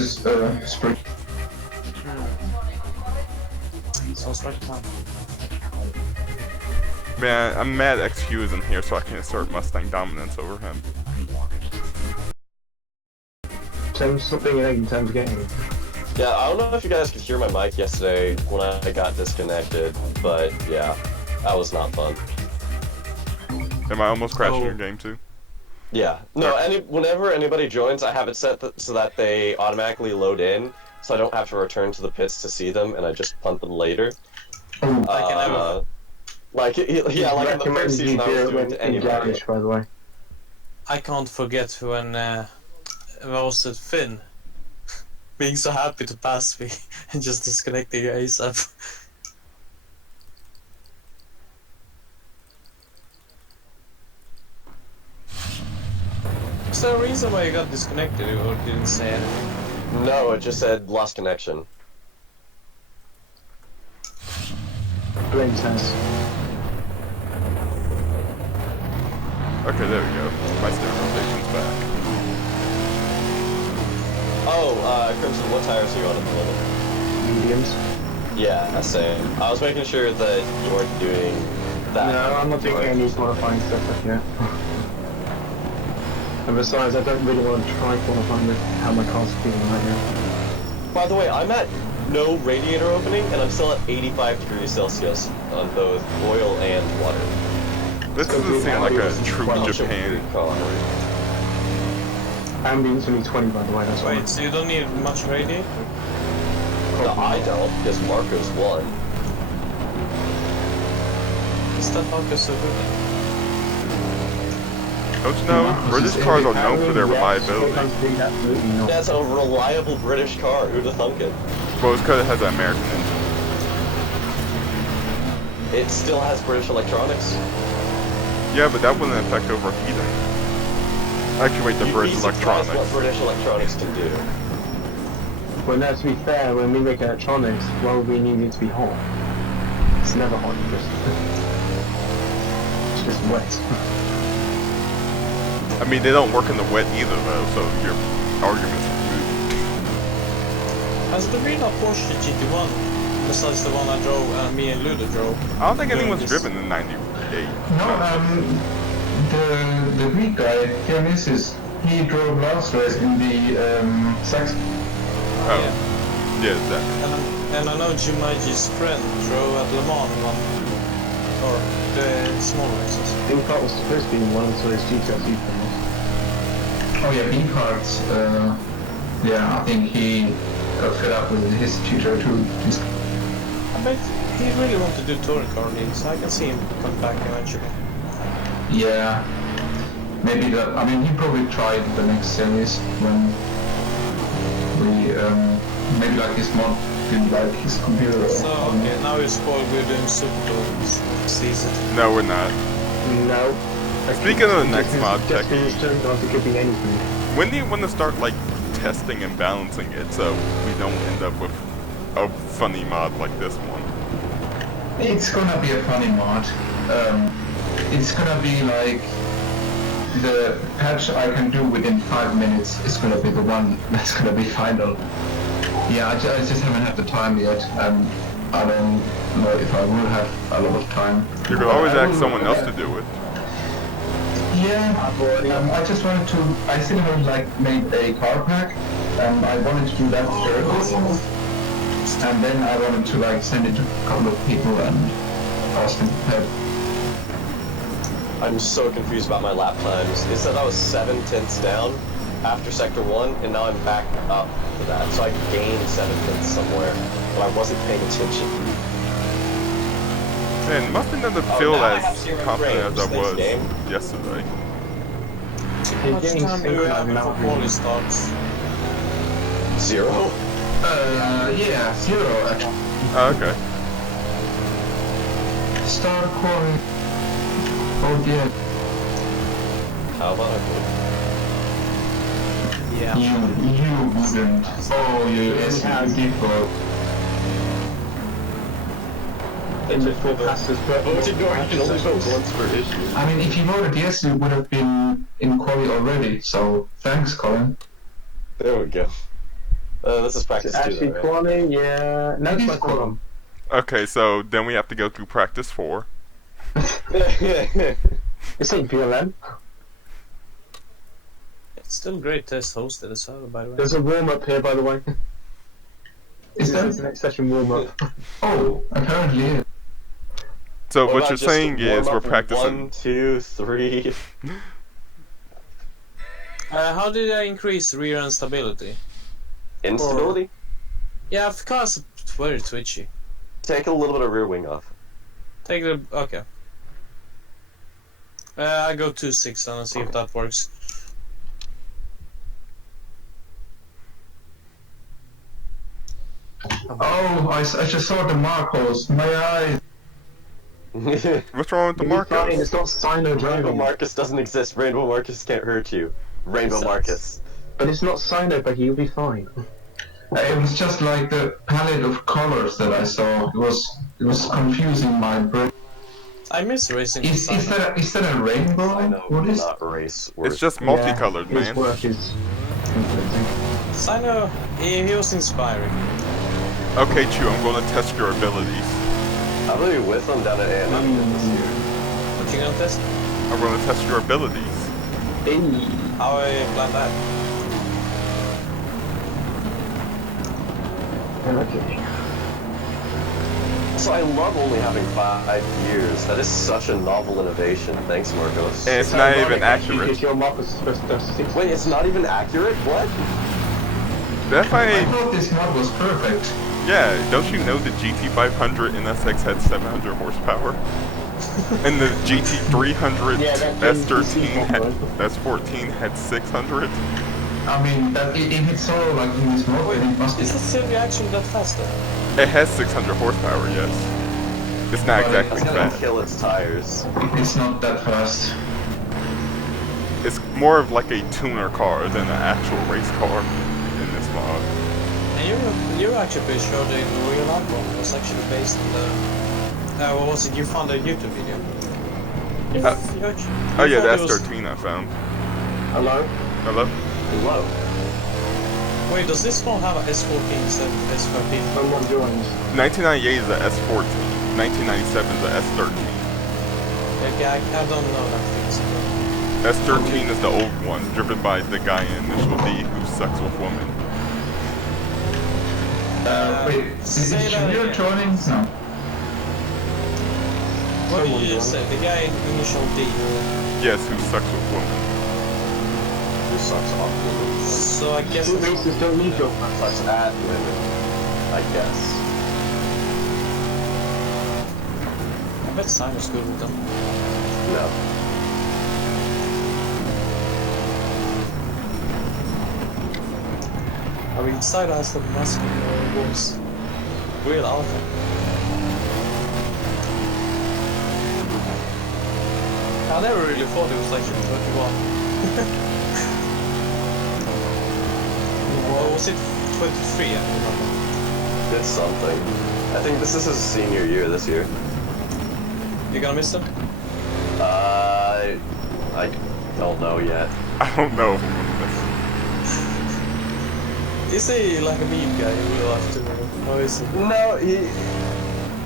versus Spring. Sounds like fun. Man, I'm mad XQ isn't here so I can assert Mustang dominance over him. Tim's slipping it in, Tim's getting it. Yeah, I don't know if you guys could hear my mic yesterday when I got disconnected, but yeah, that was not fun. Am I almost crashing your game too? Yeah. No, whenever anybody joins, I have it set so that they automatically load in, so I don't have to return to the pits to see them, and I just punt them later. Like in the first season I was doing to anybody. By the way. I can't forget when roasted Finn being so happy to pass me and just disconnecting ASAP. Is there a reason why you got disconnected or didn't say anything? No, it just said lost connection. Blame sense. Okay, there we go. My steering rotation's back. Oh, Crimson, what tires are you on at the moment? Mediums. Yeah, same. I was making sure that you weren't doing that. No, I'm not doing any qualifying stuff like that. And besides, I don't really want to try qualifying with how my car's feeling right now. By the way, I'm at no radiator opening, and I'm still at 85 degrees Celsius on both oil and water. This doesn't seem like a true Japan. Ambient's only 20 by the way, that's Wait, so you don't need much radiator? No, I don't, because Marco's won. Is that Marco so good? Don't you know, British cars are known for their reliability. That's a reliable British car, who'd have thunk it? Well, it's because it has an American engine. It still has British electronics. Yeah, but that wouldn't affect overheating. Actuate the British electronics. What British electronics can do. Well, now to be fair, when we make electronics, well, we need it to be hot. It's never hot, it's just wet. I mean, they don't work in the wet either, though, so your argument's moot. Has there been a Porsche GT1 besides the one I drove, me and Ludo drove? I don't think anyone's driven in 98. No, the Greek guy, Dionysus, he drove last race in the Sax. Oh, yeah, that. And I know Jumaji's friend drove at Le Mans in one, or the small races. I think that was supposed to be in one of those GTR films. Oh yeah, Beancart's, yeah, I think he got fed up with his tutor too. I bet he really wants to do touring car leagues, so I can see him come back eventually. Yeah, maybe that. I mean, he probably tried the next series when we maybe like his mod didn't like his computer. So okay, now you're spoiled. We're doing Super season. No, we're not. No. Speaking of the next mod, Techie, skipping anything. when do you want to start like testing and balancing it so we don't end up with a funny mod like this one? It's gonna be a funny mod. It's gonna be like the patch I can do within 5 minutes is gonna be the one that's gonna be final. Yeah, I just haven't had the time yet. I don't know if I will have a lot of time. You could always ask someone else to do it. Yeah, I just wanted to. I still haven't like made a car pack. I wanted to do that first, and then I wanted to like send it to a couple of people and ask them to help. I'm so confused about my lap times. It said I was 7/10 down after Sector 1, and now I'm back up to that. So I gained 7/10 somewhere, but I wasn't paying attention. Man, must have never feel as confident as I was game. yesterday. How much time do we have before quali starts? 0? Yeah, 0 actually. Oh, okay. Start calling. Oh dear. How about I Yeah. You wouldn't. Oh, you default. voted no, I can only vote once per issue. I mean, if you voted yes, you would have been in quali already, so thanks, Colin. There we go. This is practice Actually, 2, though, right? quali, yeah. No, it's my quali. Okay, so then we have to go through practice 4. This ain't BLM. It's still great test hosted as well, by the way. There's a warm up here, by the way. Is It's the that? next session warm up. Oh, apparently. So What what about you're just saying is warm we're up practicing. 1, 2, 3. How did I increase rear end stability? Instability? Yeah, because it's very twitchy. Take a little bit of rear wing off. Take the okay. I go 2.6 and see if that works. Oh, I just saw the Marcos. My eyes. What's wrong with the You'll be fine, Marcos? it's not Sino Rainbow driving. Marcus doesn't exist. Rainbow Marcus can't hurt you. Rainbow Sucks. Marcus. But it's not Sino, but you'll be fine. It was just like the palette of colors that I saw. It was confusing my brain. I miss racing. Is that a rainbow? Sino What will is? not race. It's just multicolored, His man. work is conflicting. Sino, he was inspiring. Okay, Chew, I'm gonna test your abilities. I'll be with them down at A&M this year. What you gonna test? I'm gonna test your abilities. Hey. How I plan that? Okay. So I love only having 5 years. That is such a novel innovation. Thanks, Marcos. And it's not even accurate. Because your mark was supposed to 6. Wait, it's not even accurate? What? The I FIA, thought this mod was perfect. yeah, don't you know the GT500 NSX had 700 horsepower? And the GT300 Yeah, that's S13 had, right? S14 had 600? I mean, that if it's so like in this mod, then it must be. Is the Sylvia actually that faster? It has 600 horsepower, yes. It's not But exactly That's gonna fast. kill its tires. It's not that fast. It's more of like a tuner car than an actual race car in this mod. And you actually pretty sure the real album was actually based on the... what was it? You found a YouTube video. Oh yeah, thought that's it was- 13 I found. Hello? Hello? Low. Wait, does this one have a S14 instead of S13? Someone joined. 1998 is a S14. 1997 is a S13. Okay, I don't know that thing. S13 is the old one, driven by the guy in Initial D who sucks with women. Wait, is say that Junior again. joining? No. What did Someone you just say? The guy in Initial D. Yes, who sucks with women. Who sucks off women? So I guess Two it's races don't need your Sucks at women. I guess. I bet Simon's good with them. No. I mean, Sido has the muscular voice. Real alpha. I never really thought it was like 21. Or was it 23? I don't remember. It's something. I think this is his senior year this year. You gonna miss them? I don't know yet. I don't know if I'm gonna miss it. Is he like a meme guy in real life too? Or is he? No,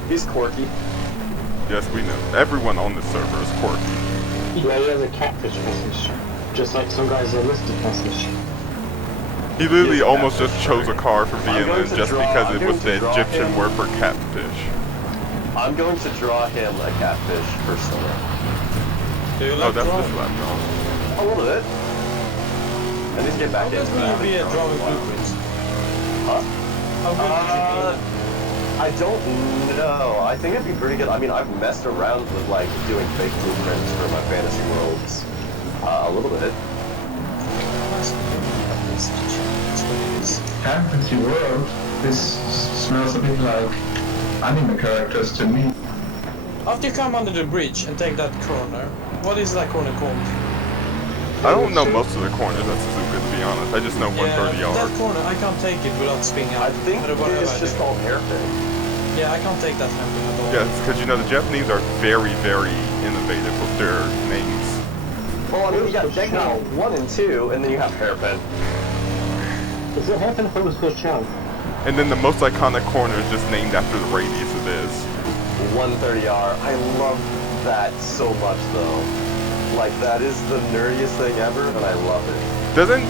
he's quirky. Yes, we know. Everyone on this server is quirky. Yeah, he has a catfish message. Just like some guys are listed message. He literally He is a almost catfish. just chose a car for I'm going VNN to just draw- because I'm it going was to the draw Egyptian him. word for catfish. I'm going to draw him a catfish personally. Do you Oh, like that's drawing? this laptop. A little bit. I need to get How back good into will that. you be at drawing blueprints? Huh? How good would you be? I don't know. I think it'd be pretty good. I mean, I've messed around with like doing fake blueprints for my fantasy worlds a little bit. That's what it is. Fantasy world. This smells a bit like anime characters to me. After you come under the bridge and take that corner, what is that corner called? I don't know most of the corners at Suzuka, to be honest. I just know 130 that yards. corner, I can't take it without spinning out. I think No matter whatever it's I just do. called hairpin. Yeah, I can't take that hairpin at all. Yes, because you know the Japanese are very, very innovative with their names. Well, I mean, you got Decknail 1 and 2, and then you have hairpin. Is it heaven if it was good show? And then the most iconic corner is just named after the radius it is. 130R. I love that so much though. Like that is the nerdiest thing ever, and I love it. Doesn't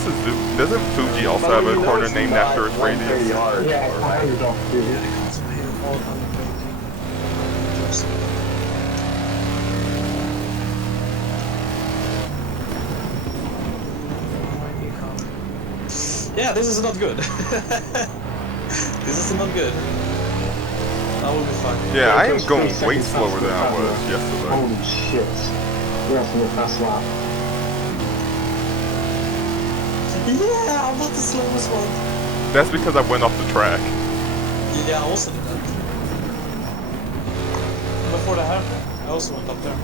Fuji also have a corner named after its radius? 130R. Yeah, it's right? 100 off, dude. Yeah, this is not good. This is not good. That will be fine. Yeah, I am Just going 3 way seconds slower faster than I was than yesterday. Holy shit. We're having a fast lap. Yeah, I'm not the slowest one. That's because I went off the track. Yeah, I also did that. Before the haircut, I also went up there.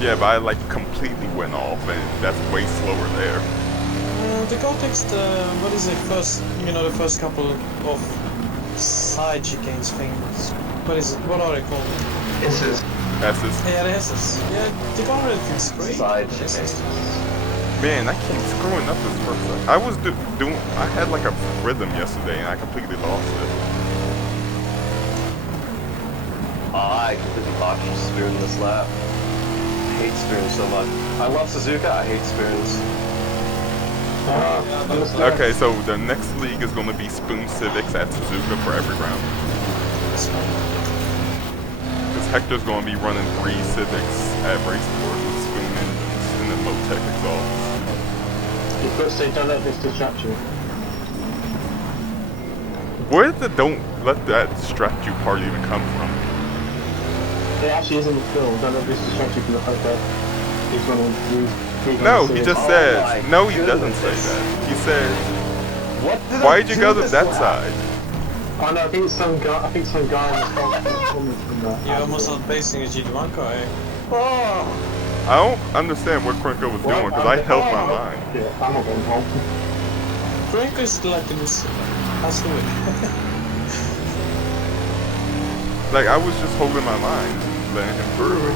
Yeah, but I like completely went off, and that's way slower there. The context, what is it? First, you know, the first couple of side chicanes things. What is it? What are they called? S's. S's. Yeah, the S's. Yeah, the car feels great. Side The chicanes. S's. Man, I keep screwing up this first time. I was doing. I had like a rhythm yesterday, and I completely lost it. I completely botched Spoon this lap. I hate Spoon so much. I love Suzuka, I hate Spoons. Okay, so the next league is going to be Spoon Civics at Suzuka for every round. That's fine. Because Hector's going to be running 3 Civics at Raceport with Spoon engines and then Motec exhaust. You've got to say, don't let this distract you. Where did the don't let that distract you part even come from? It actually isn't the film. Don't let this distract you from the fact that he's running through. No, he just Oh says. my No, he doesn't say goodness. that. He says, What did why I did you do go to this that lap? side? Oh no, I think some guy. I think some guy in the front from that. You're almost not basing a GT1 car, eh? Oh, I don't understand what Cranko was doing because I held my mind. Yeah, I'm not going home. Franco is like this. Has to win. Like, I was just holding my mind, letting him through.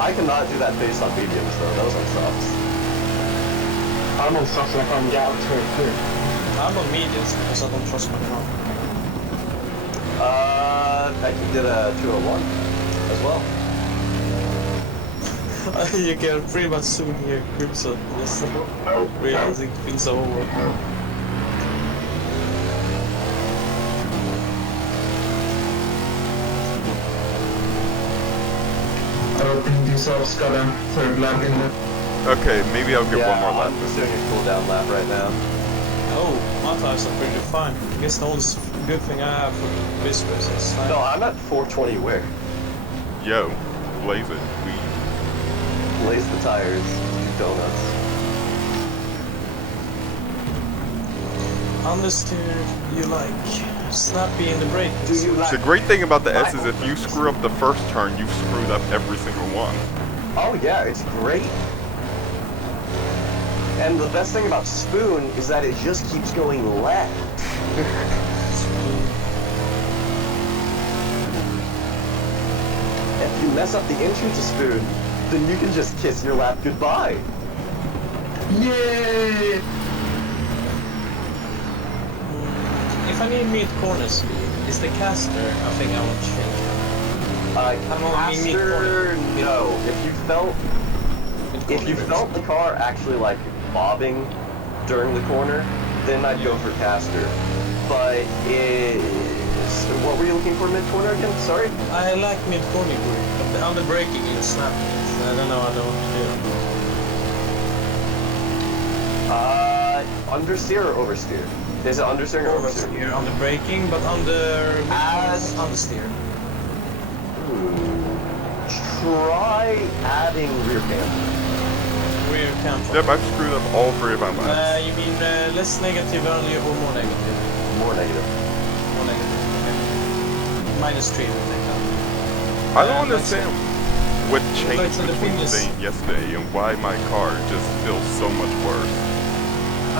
I cannot do that based on mediums though. Those on softs. I'm on stuff so I can't get out to it too. I'm on mediums because I don't trust my car. Becky did a 201 as well. You can pretty much soon hear Crimson just realizing things are over. I don't think these offs got a third lap in it. Okay, maybe I'll get one more lap. I'm just doing a cool down lap right now. Oh, my tires are pretty fine. I guess the only good thing I have for this race is No, I'm at 420 where? Yo, blaze it. We Blaze the tires, do donuts. understeer you like. Snappy in the brake. Do you like? The great thing about the S is if you screw up the first turn, you've screwed up every single one. Oh yeah, it's great. And the best thing about Spoon is that it just keeps going left. If you mess up the entry to Spoon, then you can just kiss your lap goodbye. Yay! If I need mid corner speed, is the caster I think I want to change. I'm on mid Caster, no. If you felt the car actually like bobbing during the corner, then I'd go for caster. But what were you looking for mid corner again? Sorry. I like mid corner grip, but on the braking it's snappy. I don't know what I want to do. Understeer or oversteer? Is it understeering or oversteer? Oversteer on the braking, but on the mid corner it's understeer. Try adding rear cam. Rear cam. Yep, I've screwed up all 3 of my laps. You mean less negative value or more negative? More negative. More negative. Okay. -3 will take that. I don't understand what changed the between thing is- today and yesterday and why my car just feels so much worse.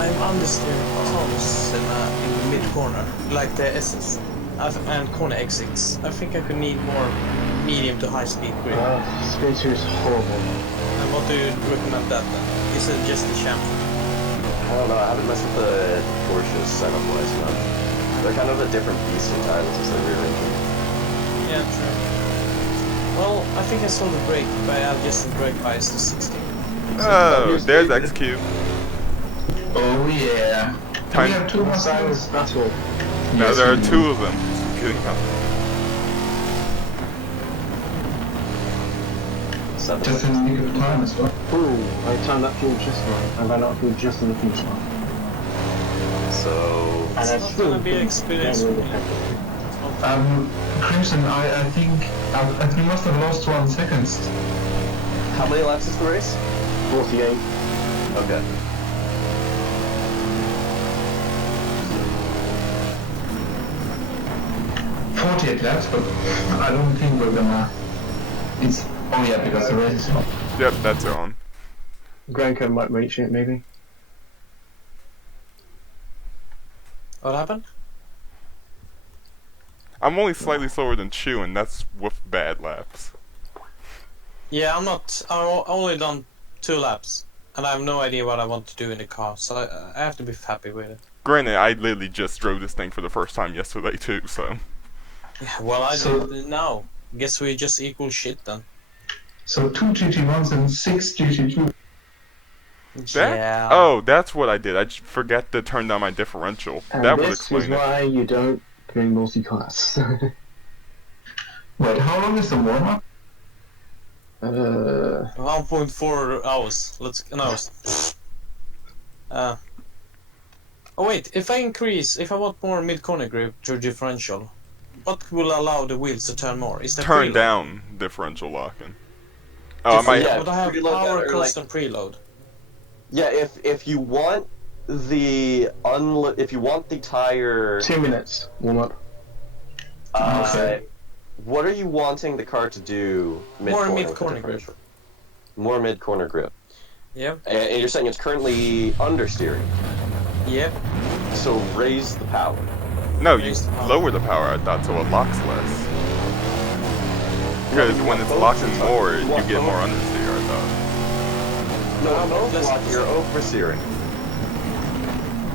I'm understeering tons in the mid corner, like the SS and corner exits. I think I could need more medium to high speed grip. Spin 2 is horrible. And what do you recommend that then? Is it just the champion? don't know, I haven't messed with the Porsche setup-wise enough. They're kind of a different beast sometimes as the rear engine. Yeah, true. Well, I think I saw the brake by adjusting brake bias to 60. Oh, there's XQ. Oh yeah. Do we Time. have 2 more Silence seconds? battle. No, Yes, there we are do. 2 of them. Just kidding. Just in the nick of time as well. Ooh, I turned that fuel just right. I ran out of fuel just in the finish line. So... And I not still gonna be think experience they're for really me. effective. Crimson, I think we must have lost 1 second. How many laps is the race? 48. Okay. .48 laps, but I don't think we're gonna. It's oh yeah, because the race is on. Yep, that's on. Granco might reach it, maybe. What happened? I'm only slightly slower than Chew, and that's with bad laps. Yeah, I'm not. I've only done 2 laps, and I have no idea what I want to do in the car, so I have to be happy with it. Granted, I literally just drove this thing for the first time yesterday too, so. Yeah, well, I So- don't know. Guess we just equal shit then. So 2 GT1s and 6 GT2. That? Yeah. Oh, that's what I did. I just forgot to turn down my differential. And That would this is explain it. why you don't bring multi-class. Wait, how long is the warm up? 1.4 hours. Let's no. Oh wait, if I want more mid-corner grip to differential, what will allow the wheels to turn more? Is the Turn preload? down differential locking. Oh, I might. Yeah, Would I have preload power, that, or coast, like- and preload? Yeah, if you want the tire 2 minutes, warm up. Okay. what are you wanting the car to do More mid-corner with the mid-corner grip. differential? More mid-corner grip. Yep. And you're saying it's currently understeering. Yep. So raise the power. No, you Raise the power. lower the power, I thought, so it locks less. Because you when want it's both locking to more, you you want get both. more understeer, I thought. No, both less lock, you're oversteering.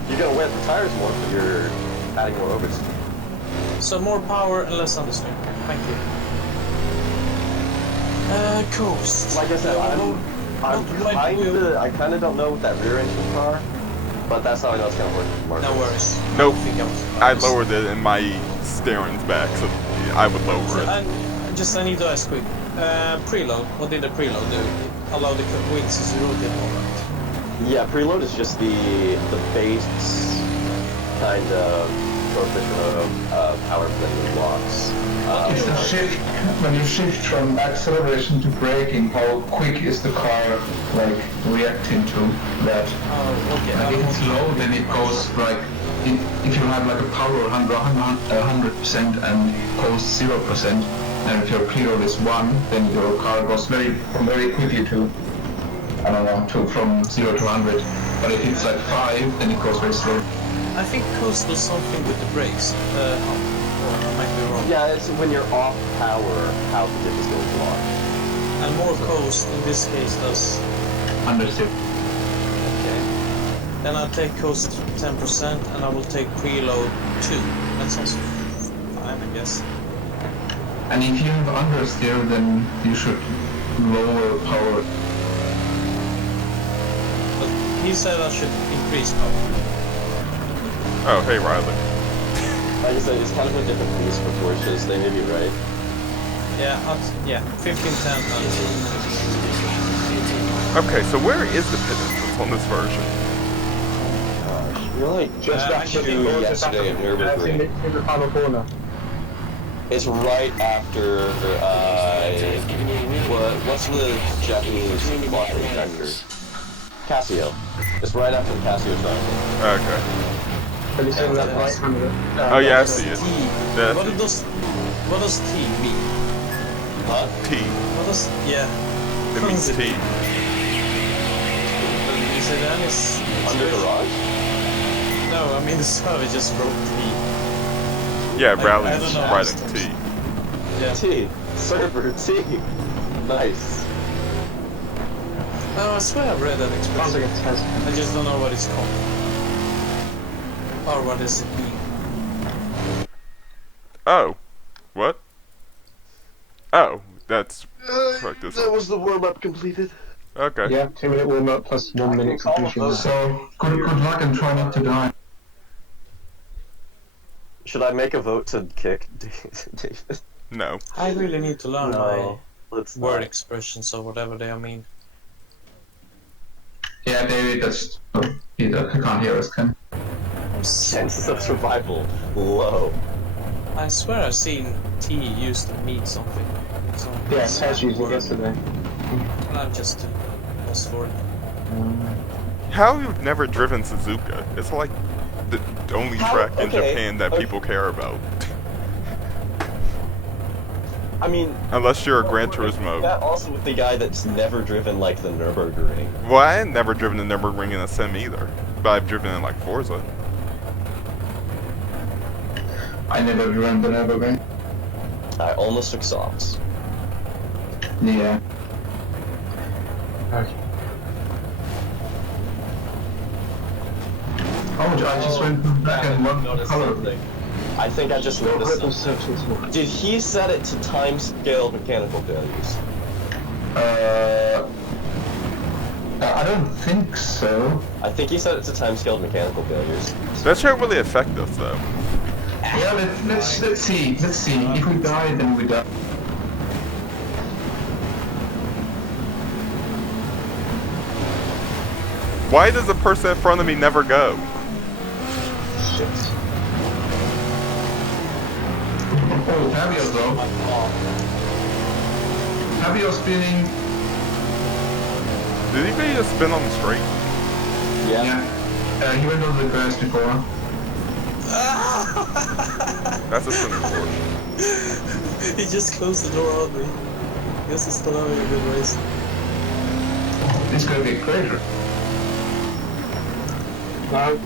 You're gonna wear the tires more, but you're adding more oversteer. So more power and less understeer. Thank you. Coast. Like I said, I kind of don't know with that rear engine car, but that's how I know it's gonna work. No worries. Nope. I think I lowered it and my steering's back, so I would lower it. I need to ask quick. Preload. What did the preload do? It allowed the wheels to rotate more, right? Yeah, preload is just the base kind of coefficient of power that it locks. It's the shift when you shift from acceleration to braking. How quick is the car like reacting to that? Oh, okay. Like if it's low, then it goes like if you have like a power of 100% and coast 0%, and if your preload is 1, then your car goes very quickly to I don't know from 0 to 100. But if it's like 5, then it goes very slow. I think coast was something with the brakes. Or I might be wrong. Yeah, it's when you're off power, how the dip is going to lock. And more coast in this case does. Understood. Okay. Then I'll take coast 10% and I will take preload 2. That sounds fine, I guess. And if you have understeer, then you should lower power. But he said I should increase power. Oh, hey Riley. Like I said, it's kind of a different beast for Porsches. They may be right. Yeah, 1510 Okay, so where is the pit entrance on this version? Gosh, you're like Just back actually, to the yesterday in in Nürburgring. the final corner. It's right after what's the Japanese clock manufacturer? Casio. It's right after the Casio triangle. Okay. Have you seen that right hand? Oh yeah, I see it. T. Yeah, What does T mean? Huh? T. What does It means T. Is it any Under garage? No, I mean the server just wrote T. Yeah, I Bradley's don't know. writing T. Yeah. T. Server T. Nice. Oh, I swear I've read that Sounds expression. like a test. I just don't know what it's called. Or what does it mean? Oh. What? Oh, that's practice. That was the warm-up completed. Okay. Yeah, 2-minute warm up plus 1 minute call completion. those. So, good luck and try not to die. Should I make a vote to kick David? No. I really need to learn No, let's my word not. expressions or whatever they mean. Yeah, David, that's... He can't hear us, can Chances of survival low. I swear I've seen T used to mean something. So Yeah, Taz used it yesterday. I'm just lost for it. How you've never driven Suzuka? It's like the only How- track in okay, Japan that okay. people care about. I mean, Unless you're a Gran Turismo. that also with the guy that's never driven like the Nürburgring. Well, I had never driven the Nürburgring in a sim either. But I've driven in like Forza. I never ran the Nürburgring. I almost took softs. Yeah. Okay. Oh, I just went back and one color. I think I just noticed Ripple something. circles. Did he set it to time-scaled mechanical failures? I don't think so. I think he set it to time-scaled mechanical failures. That shouldn't really affect us though. Yeah, let's see. Let's see. If we die, then we die. Why does the person in front of me never go? Shit. Oh, Fabio's though. Fabio's spinning. Did anybody just spin on the straight? Yeah. He went over the grass before. That's a spin before. He just closed the door on me. Guess he's still having a good race. It's gonna be a crater. No.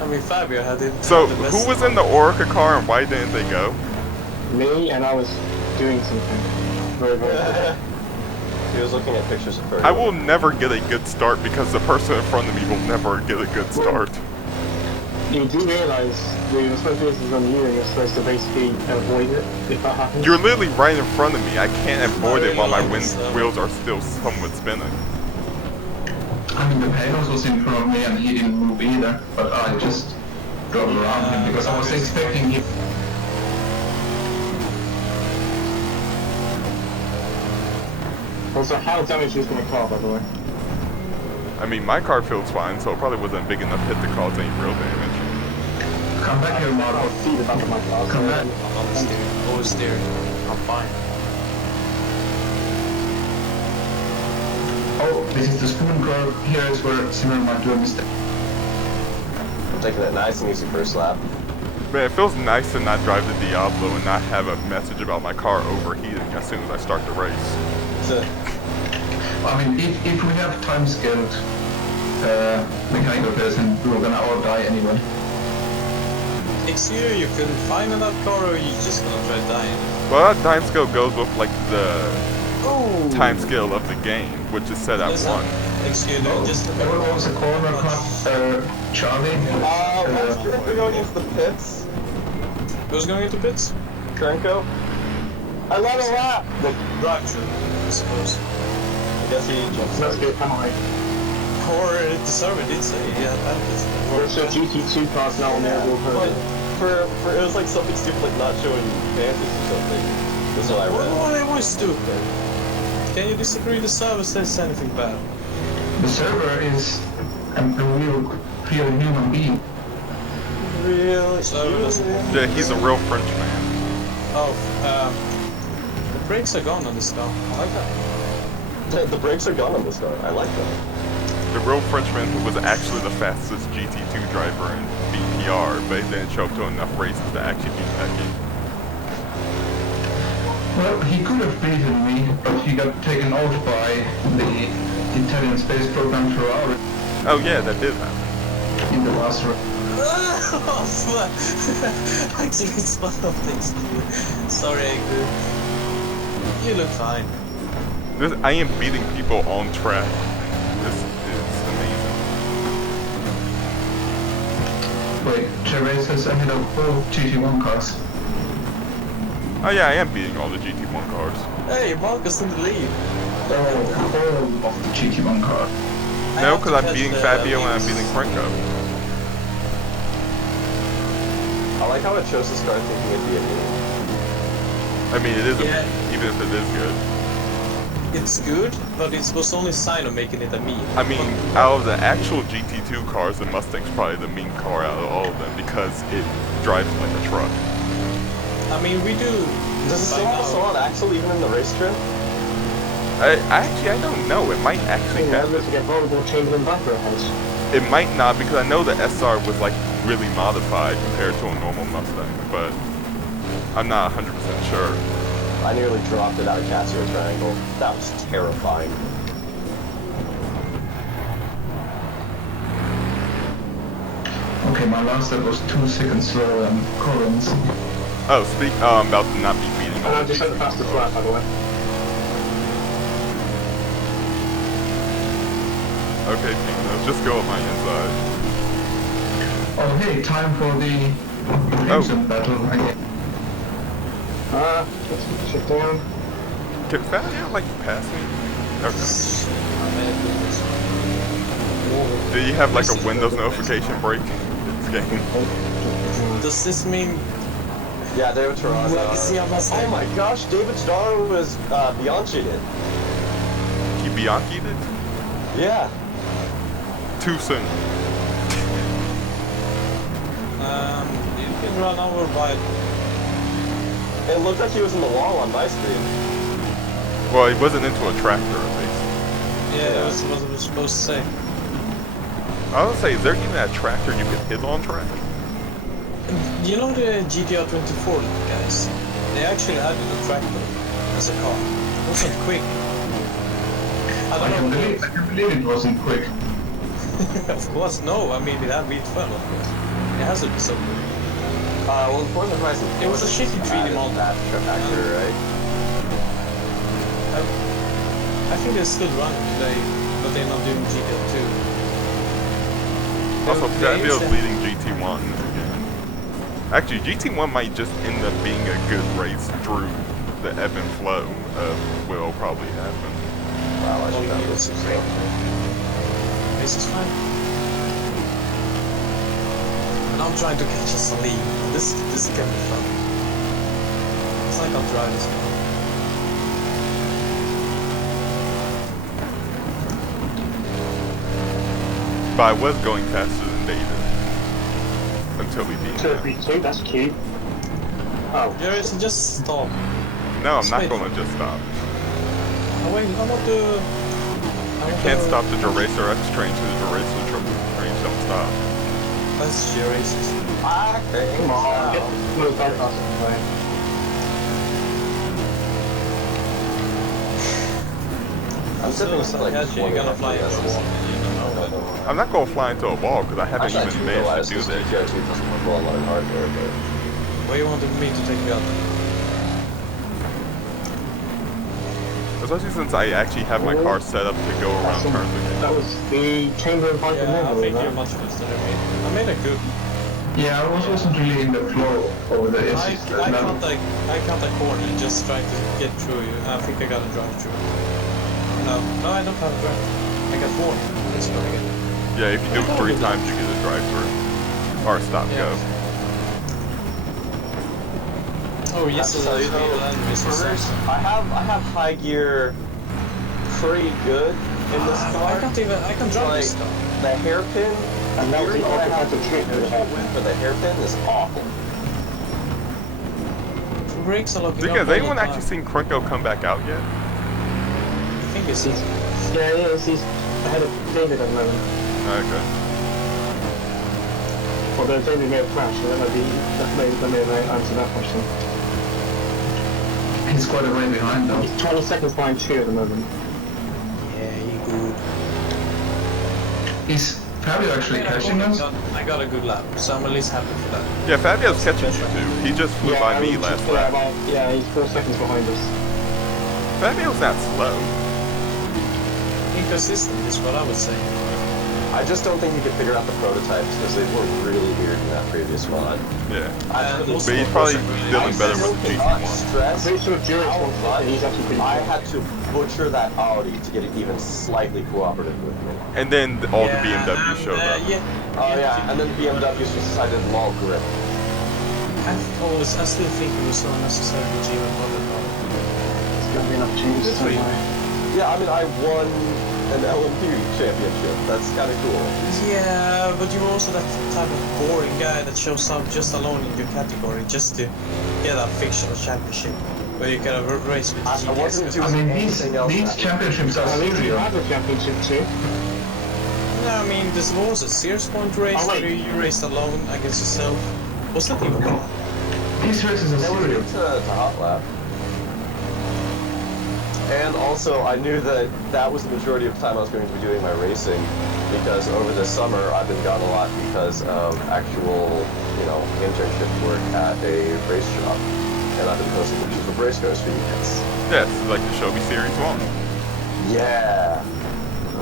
I mean, Fabio had it. So, the best who was in the Orica car and why didn't they go? Me, and I was doing something. Very, very good. He was looking at pictures of her. I will never get a good start because the person in front of me will never get a good start. You do realise the responsibility is on you and you're supposed to basically avoid it if that happens? You're literally right in front of me. I can't avoid it while my So- wheels are still somewhat spinning. I mean, the Panos was in front of me and he didn't move either, but I just drove around him because I was expecting him. Also, how damaged is my car, by the way? I mean, my car feels fine, so it probably wasn't a big enough hit to cause any real damage. Come back here, I'll Marco. see the back of my car. Come back. On the steering. Always steering. I'm fine. Oh, this is the spoon curve. Here is where Simmer might do a mistake. I'm taking that nice and easy first lap. Man, it feels nice to not drive the Diablo and not have a message about my car overheating as soon as I start the race. So, I mean, if we have time scaled mechanical person, we're gonna all die anyway. Next year you couldn't find that car or you just gonna try dying? Well, that time scale goes with like the Oh! time scale of the game, which is set at 1. Next year, just What was the corner cut, Charlie? what's Krenko going into the pits? Who's going into pits? Krenko? I led a lap! The drive-thru, I suppose. I guess he jumps Must be a penalty. Or the server did say, yeah, penalties. There's a GT2 cars now on the overall But podium. for it was like something stupid like not showing advantage or something. That's what I read. Why are they always stupid? Can you disagree the server says anything bad? The server is a real human being. Really? Server doesn't. Yeah, he's a real French man. Oh, the brakes are gone on this car. I like that. The brakes are gone on this car. I like that. The real Frenchman who was actually the fastest GT2 driver in BPR, but he didn't show up to enough races to actually beat Becky. Well, he could have beaten me, but he got taken out by the Italian space program Ferrari Oh yeah, that did happen. in the last race. Oh, fuck. Actually, it's one of things to you. Sorry, Angry. You look fine. I am beating people on track. This is amazing. Wait, Jerez has ended up 4 GT1 cars. Oh yeah, I am beating all the GT1 cars. Hey, Marcus in the lead. All of the GT1 cars. No, because I'm beating Fabio and I'm beating Franco. I like how it chose this car thinking it'd be a meme. I mean, it is, Yeah. even if it is good. It's good, but it was only sign of making it a meme. I mean, out of the actual GT2 cars, the Mustang's probably the meme car out of all of them because it drives like a truck. I mean, we do. Does it still have a solid axle even in the race trim? I don't know. It might actually have it. To get vulnerable Chamberlain bumper heads. It might not because I know the SR was like really modified compared to a normal Mustang, but I'm not 100% sure. I nearly dropped it out of Casio Triangle. That was terrifying. Okay, my last lap was 2 seconds slower than Collins. Oh, I'm about to not be beating all And I the just went GT1 past the cars. flat, by the way. Okay, Pino, just go on my inside. Oh hey, time for the Crimson battle again. Let's shift down. Can Fabio like pass me? Okay. Do you have like a Windows notification break? This game. Does this mean? Yeah, David Toronto. Oh my gosh, David Toronto was Bianchi'd it. He Bianchi'd it? Yeah. Too soon. You can run over by. It looked like he was in the wall on my screen. Well, he wasn't into a tractor at least. Yeah, that's what I was supposed to say. I was gonna say, is there even a tractor you can hit on track? You know the GTR 24 guys? They actually added a tractor as a car. It wasn't quick. I I don't know. can believe it wasn't quick. Of course, no. I mean, it had V12, of course. It has to be so good. Well, the Forza Horizon. It was a shitty 3D model. That tractor, right? I think they're still running today, but they're not doing GTR 2. Also, They Fabio's used to- leading GT1 again. Actually, GT1 might just end up being a good race through the ebb and flow of what will probably happen. Wow, I Oh, should have yeah, this. This is fine. And I'm trying to catch us a lead. This can be fun. It's like I'll drive this car. But I was going faster than David. Until we beat him. 232, that's cute. Oh. Jerry, just stop. No, I'm not Wait. going to just stop. Oh, wait, I want to... You can't stop the Duracer X train to the Duracer trains don't stop. That's Jerry's. Come on, get move back past the way. I'm sipping some like You're gonna fly into the wall. You don't know, but... I'm not going to fly into a wall because I haven't Actually, I even do managed realize to do this that. GTR 2 doesn't work well on hardware, but... Where you wanted me to take you out? Especially since I actually have my car set up to go around turns again. That was the chamber of Viper Yeah, I Member, think you're right? much faster than me. I made a good... Yeah, I wasn't really in the flow over the I S6 can't level. a corner just trying to get through you. I think I got a drive through. No, I don't have a drive. I got 4. Let's go again. Yeah, if you do it 3 times, you get a drive-through. Or a stop-go. Oh, yes, I have to tell you though, I have high gear pretty good in this car. I can drive Like, this car. the hairpin, And that was the I have automatic trick with the hairpin. for the hairpin is awful. Brakes are looking Has up all anyone the actually time. seen Krenko come back out yet? I think it's... Yeah, he's ahead of David at the moment. Okay. Although David may have crashed, so that may answer that question. He's quite a way behind though. He's 20 seconds behind 2 at the moment. Yeah, you good. Is Fabio actually catching us? I got a good lap, so I'm at least happy for that. Yeah, Fabio's catching you too. He just flew by me last lap. Yeah, he's 4 seconds behind us. Fabio's not slow. inconsistent is what I would say. I just don't think he could figure out the prototypes because they were really weird in that previous mod. Yeah. And But also he's probably really feeling better still with the cannot GT1. stress Pretty sure Durex how wants it, and he's actually pretty I good. had to butcher that Audi to get it even slightly cooperative with me. And then all the BMWs showed up. Yeah. Oh yeah, and then the BMWs just decided to all grip. I still think it was so unnecessary to G1 model. There's gonna be enough changes Good for you. somewhere. Yeah, I mean, I won an LMP championship. That's kind of cool. Yeah, but you're also that type of boring guy that shows up just alone in your category just to get a fictional championship where you kind of race with I GTS. wasn't I doing mean, these anything else. championships are I mean, you serious. have a championship too. No, I mean, this was a Sears Point race Oh, wait. where you raced alone against yourself. Was that even one? These races are That was serious. to Hot Lap. And also, I knew that that was the majority of the time I was going to be doing my racing, because over the summer I've been gone a lot because of actual, internship work at a race shop, and I've been posting pictures of race cars for you guys. Yes, like the Shelby Series 1. Yeah.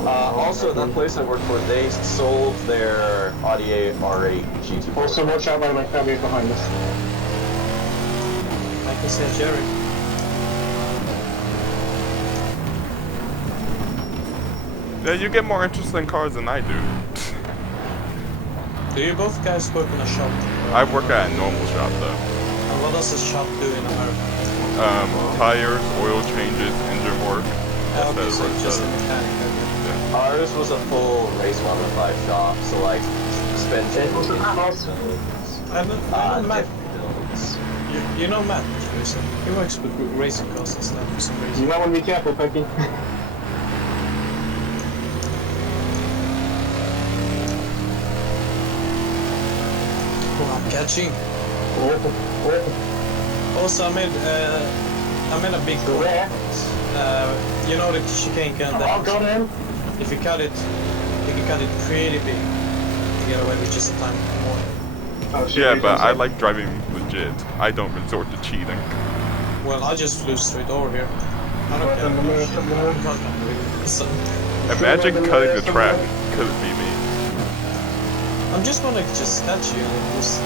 Also, that place I work for, they sold their Audi R8 GT4. Also, watch out by my family behind us. I can say Jerry. Yeah, you get more interesting cars than I do. Do you both guys work in a shop? I work at a normal shop though. And what does a shop do in America? Tires, oil changes, engine work. Okay, so etc., just a etc. mechanic. Ours was a full race modified shop, so like suspension. What's the panels? I know Matt. builds. You know Matt, he works with racing cars and stuff for some You reason. might want to be careful, Peggy. Oh, I'm catching. Oh, Also, I made a big Go there. you know the chicane can oh, got him. if you cut it, you can cut it pretty big to get away with just a time more. Oh, shit, Yeah, we but can I say- like driving legit. I don't resort to cheating. Well, I just flew straight over here. I don't care. So, Imagine cutting the track. Could it be me? I'm just gonna just catch you and just.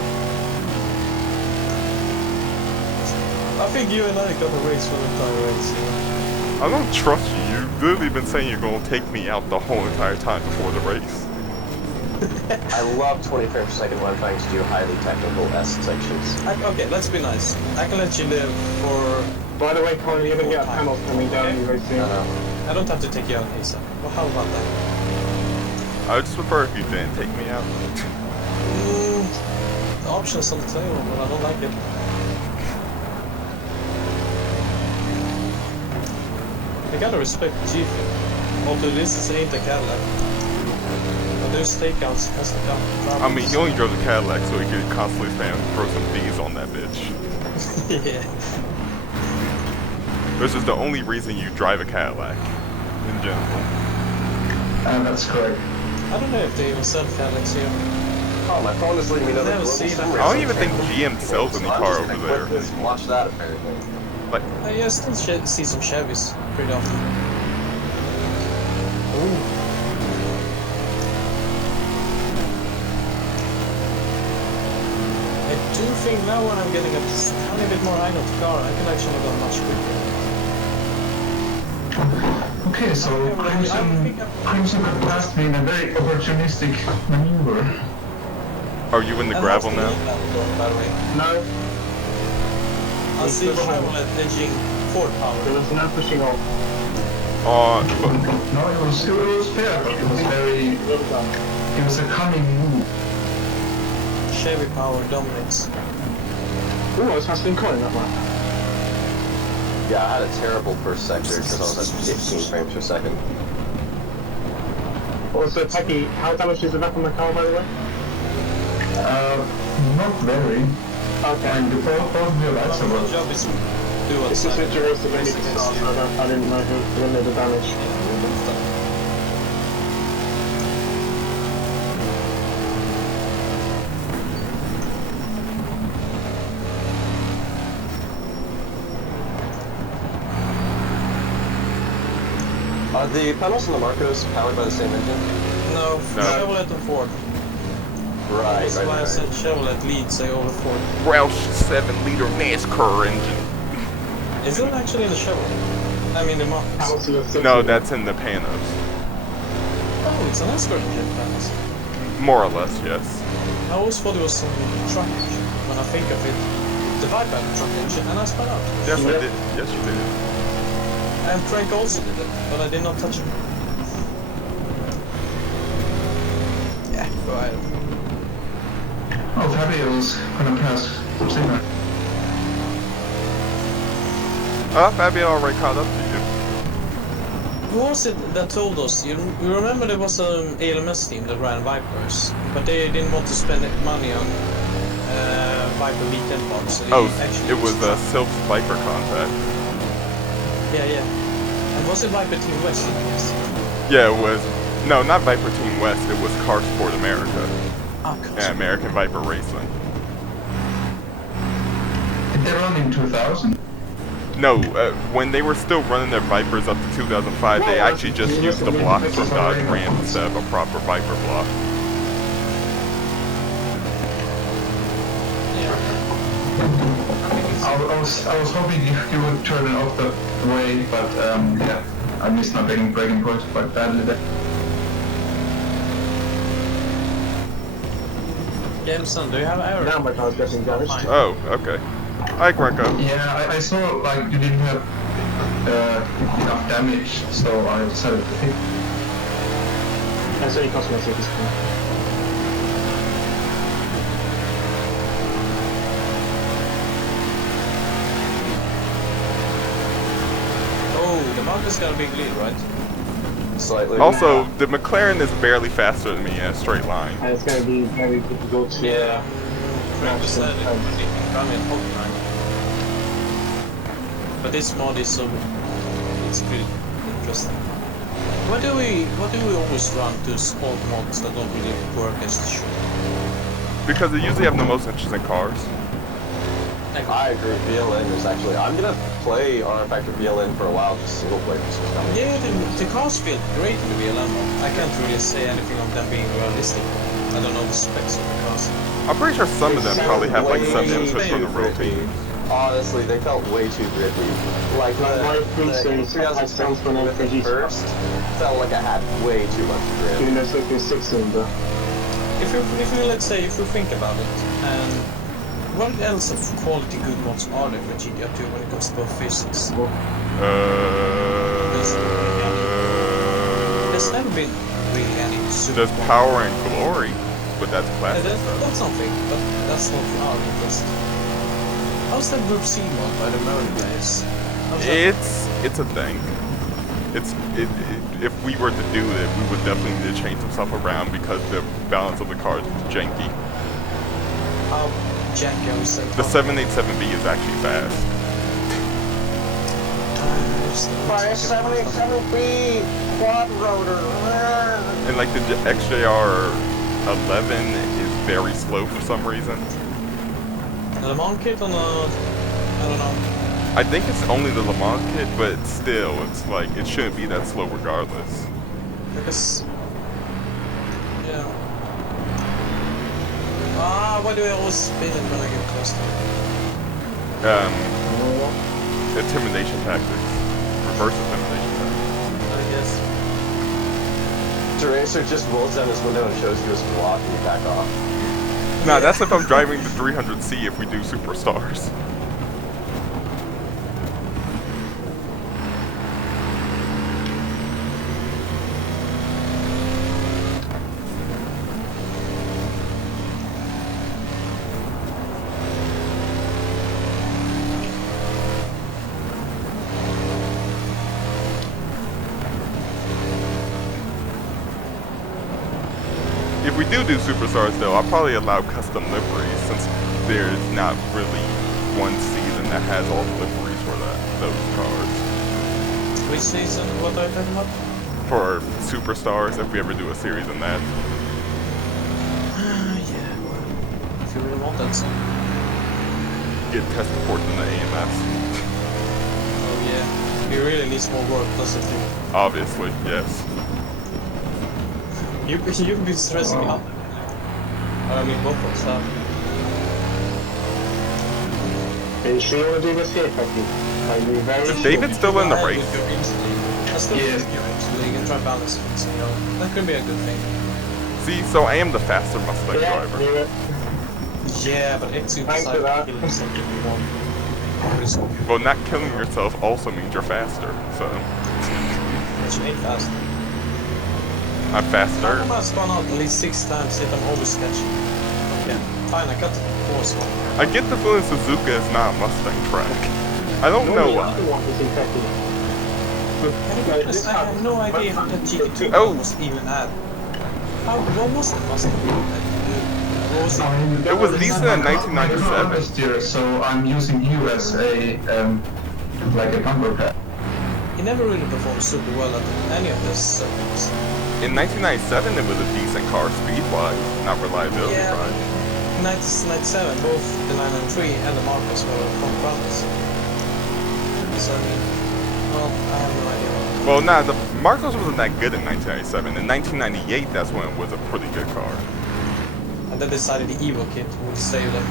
I think you and I got a race for the entire race. I don't trust you. You've literally been saying you're going to take me out the whole entire time before the race. I love 20 frames per second when I'm trying to do highly technical S sections. Okay, let's be nice. I can let you live for. By the way, Colin, you're gonna get a panel coming down Okay. very soon. I don't have to take you out, Lisa. Well, how about that? I would just prefer if you didn't take me out. The option's on the table, but I don't like it. You gotta respect G-Fin. Although this ain't a Cadillac. But there's stakeouts has to come. I mean, he only drove the Cadillac so he could constantly throw some D's on that bitch. Yeah. This is the only reason you drive a Cadillac, in general. That's correct. I don't know if they even sell Cadillacs here. Oh, my phone is leading me to the Never global seen sim it. I don't racing even think channel. GM sells any So I'm car just over gonna there. click this and watch that apparently. Like, I still see some Chevys pretty often. Ooh. I do think now when I'm getting a tiny bit more high note car, I can actually go much quicker. Okay, so Crimson got past me in a very opportunistic maneuver. are you in the And gravel that's now? the lead, by the way. No, I see Chevrolet edging Ford there power. was no pushing off. No, it was fair, but it was Well done. it was a cunning move. Chevy power dominates. Ooh, I was faster than Colin that one. Yeah, I had a terrible first sector because I was at 15 frames per second. Also, Peggy, how damaged is the back on the car, by the way? Not very. Okay. And both of your lights are My well. job is to do It's outside. just that you raised the menu to start, so I didn't know the damage. Are the panels in the Marcos powered by the same engine? No, No. Chevrolet and Ford. Right, That's why I said Chevrolet leads over Ford. Roush 7-liter NASCAR engine. Is it actually in the Chevrolet? I mean the Marcos. How much is it? No, that's in the Panos. Oh, it's an escort engine, Panos. More or less, yes. I always thought it was some truck engine. When I think of it, the Vibe had a truck engine, and I spun out. Yes, I did. Yes, you did. And Frank also did it, but I did not touch him. Yeah, go ahead. Oh, Fabio's gonna pass Suzuka. Fabio already caught up to you. Who was it that told us? You remember there was an ALMS team that ran Vipers, but they didn't want to spend money on Viper V10 parts. So they actually it was used a truck. Silk Viper contact. Yeah. And was it Viper Team West, I guess? Yeah, it was. No, not Viper Team West. It was Car Sport America. Ah, cool. Yeah, American Viper Racing. Did they run in 2000? No, when they were still running their Vipers up to 2005, they actually just used the block from Dodge Ram instead of a proper Viper block. I was hoping you would turn it off the way, but yeah, I missed my braking point quite badly there. Jameson, do you have error? Now my car's getting damaged. Oh, okay. Hi, Greco. Yeah, I saw like you didn't have enough damage, so I decided to hit. That's what it cost me at this point. Oh, the Marcus got a big lead, right? Slightly. Also, the McLaren is barely faster than me in a straight line. And it's going to be very difficult to... Yeah. Frank said it can run in hot time. But this mod is so... it's pretty interesting. Why do we always run to sport mods that don't really work as they should? Because they usually have the most interesting cars. I agree. VLN is actually. I'm gonna play RM Factor VLN for a while, just single player. Yeah, the cars feel great in the VLN mod. I can't really say anything of them being realistic. I don't know the specs of the cars. I'm pretty sure some of them probably have like some Way input from the too real grippy. team. Honestly, they felt way too grippy. Like my the 3 with it first felt like I had way too much grip. Even though it's like a 6-cylinder. If you let's say if you think about it, and what else of quality good mods are there for GTR 2 when it comes to both physics? There's never been really any super. There's Power and Glory, but that's Yeah, classic. that's something, but that's not our interest. How's that Group C mod by the Merlin guys? It's a thing. If we were to do it, we would definitely need to change some stuff around because the balance of the cars is janky. How janky I would say. The 787B is actually fast. My 787B quad rotor. And like the XJR 11 is very slow for some reason. The Le Mans kit on the... I don't know. I think it's only the Le Mans kit, but still, it's like, it shouldn't be that slow regardless. Because... yeah. Why do I always spin it when I get close to it? Intimidation tactics. Reverse intimidation tactics. I guess. Deracer just rolls down his window and shows you his block and you back off. Nah, that's if I'm driving the 300C if we do Superstars. If we do Superstars though, I'll probably allow custom liveries since there's not really one season that has all the liveries for those cars. Which season? What are you talking about? For Superstars, if we ever do a series in that. Yeah, well, if you really want that song. Get test reports in the AMS. Oh yeah. He really needs more work, doesn't he? Obviously, yes. You've been stressing out. I mean, both of us have. Are you sure you want to do this here, Becky? Are you very Is sure? David still in the Go ahead race? with your Dreams League. Let's go Yes. with your Dreams League and try balance things, you know. That could be a good thing. See, so I am the faster Mustang Yeah, driver. do it. Yeah, but X2 Thanks for decided that. to kill himself if you want. Pretty soon. Well, not killing yourself also means you're faster, so Which ain't fast. I'm faster. I'm gonna spawn out at least 6 times yet I'm always catching. Okay, fine, I got the force one. I get the feeling Suzuka is not a Mustang track. I don't know Normally, why. the other one is infected. I have no idea how that GT2 Oh. was even at. What was the Mustang? What was it? It was decent in My car 1997. last year, so I'm using you as a like a bumper pad. He never really performed super well at any of this circuits. In 1997, it was a decent car speed-wise, not reliability Yeah. wise. 1997, both the 993 and the Marcus were front runners. So, I mean, well, I have no idea what. Well, nah, the Marcos wasn't that good in 1997. In 1998, that's when it was a pretty good car. And then decided the Evo kit would save them.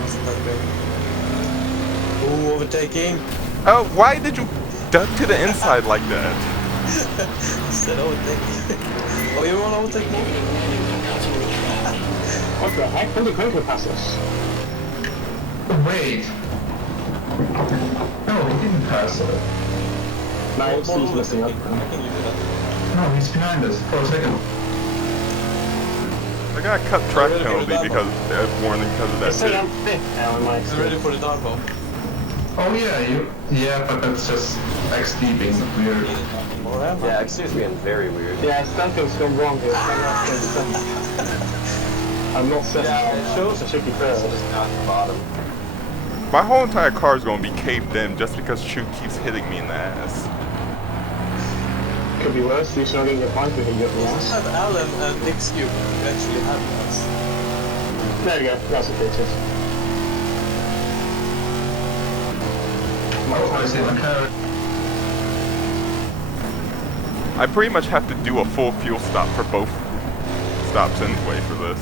Wasn't that great. Ooh, overtaking. Oh, why did you duck to the inside like that? Instead overtaking. Oh, you want to overtake more? What the heck? When did Coco pass us? Wait. No, he didn't pass it. No, it's More he's messing up. overtaking. I think you do that. No, he's behind us for a second. I got a cut track Really penalty good because warning because of I that say too. I'm fifth now in my I'm ready experience. for the Darbo. Oh yeah, but that's just XD being weird. Or am I? Yeah, excuse me, I'm very weird. Yeah, something's gone wrong here. I'm not certain. Yeah, it shows I should be it's first. just not the bottom. My whole entire car is going to be caved in just because Chu keeps hitting me in the ass. Could be worse. You should not get your bike with you up the ass. Have Alan and Nick's Cube eventually have us. There we go. That's what it is. Oh, I see the car. I pretty much have to do a full fuel stop for both stops anyway for this.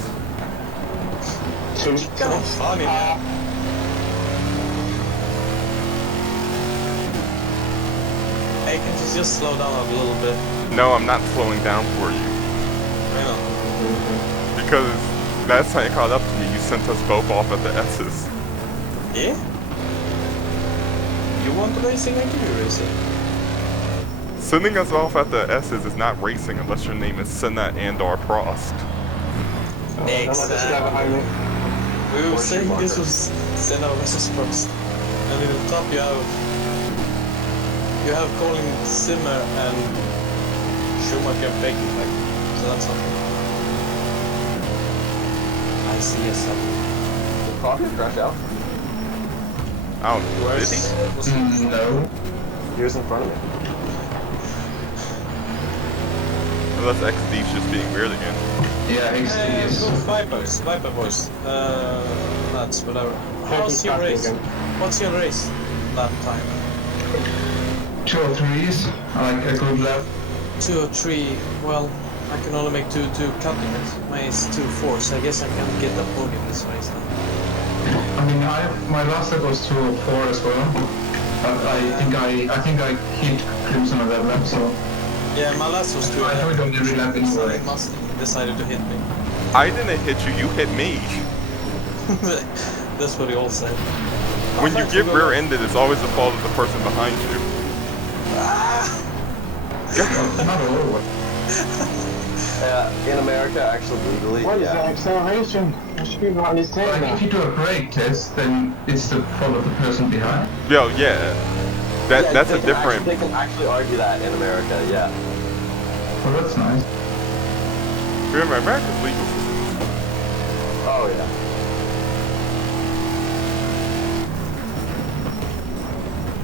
Kind of funny, man. Hey, can you just slow down a little bit? No, I'm not slowing down for you. I know. Because last time you caught up to me, you sent us both off at the S's. Yeah? You want racing, I give you racing. Sending us off at the S's is not racing unless your name is Senna and or Prost. Next behind me. we were Or saying Schumacher. this was Senna versus Prost. And in the top you have Colin Zimmer and Schumacher baking back. So that's something. I see a something. Did Proctor crash out? Oh, did he? Was it? No. He was in front of me. Unless XD's just being weird again. Yeah, XD is. Go Viper voice. That's whatever. How's your race? What's your race that time? 2 or 3s, like a good lap. 2 or 3. Well, I can only make 2 cutting it. Mine is 2-4, so I guess I can get that podium this race then. I mean, my last lap was 2 or 4 as well, but I think I hit Crimson on that lap, so Yeah, my last was 2. I have it on every lap anyway. Mustang decided to hit me. I didn't hit you, you hit me. That's what he all said. When you get rear-ended, it's always the fault of the person behind you. Not all. In America, actually legally, What is that yeah. acceleration? I should be behind his tail Like, now. if you do a brake test, then it's the fault of the person behind. Yo, yeah. Yeah, That's they a can different... They can actually argue that in America, yeah. Well, that's nice. Remember, America's legal system. Oh, yeah.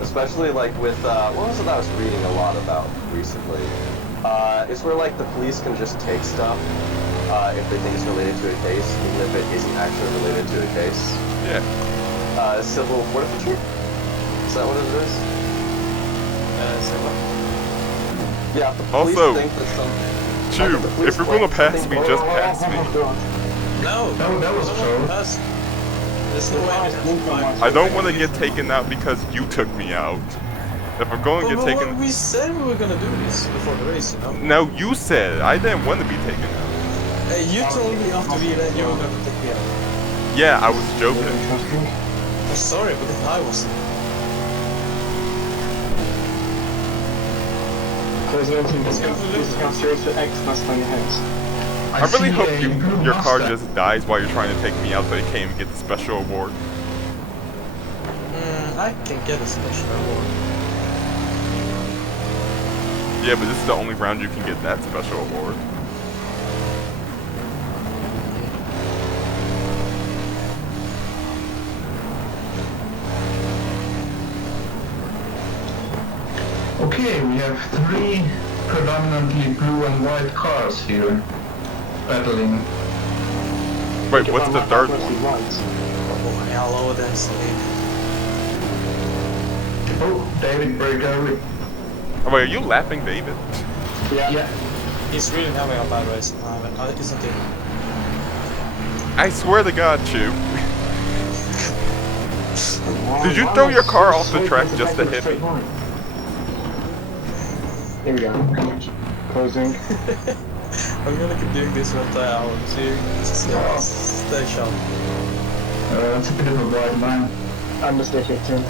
Especially like with, what was it I was reading a lot about recently? It's where like the police can just take stuff if they think it's related to a case, even if it isn't actually related to a case. Yeah. Civil forfeiture? Is that what it is? So what? Yeah, the police Also, think that some... Chew, if you're gonna pass me, just pass me. No, that was true. There's no way this is fine. I don't want to get taken out because you took me out. If I'm going to get taken... We said we were gonna do this before the race, you know? No, you said. I didn't want to be taken out. You told me after we that you were gonna take me out. Yeah, I was joking. I'm sorry, because I wasn't. I really hope your car just dies while you're trying to take me out so you can't even get the special award. I can get a special award. Yeah, but this is the only round you can get that special award. Okay, we have 3 predominantly blue and white cars here battling. Wait, what's the third one? Oh, hello there, Slade. Oh, David Berger. Oh, wait, are you lapping David? Yeah. He's really having a bad race, isn't he? I swear to God, Chew. Did you throw your car off the track just to hit me? Here we go. Closing. I'm gonna keep doing this for an entire hour, so you just stay sharp. It's a bit of a wide line. I'm just looking at him.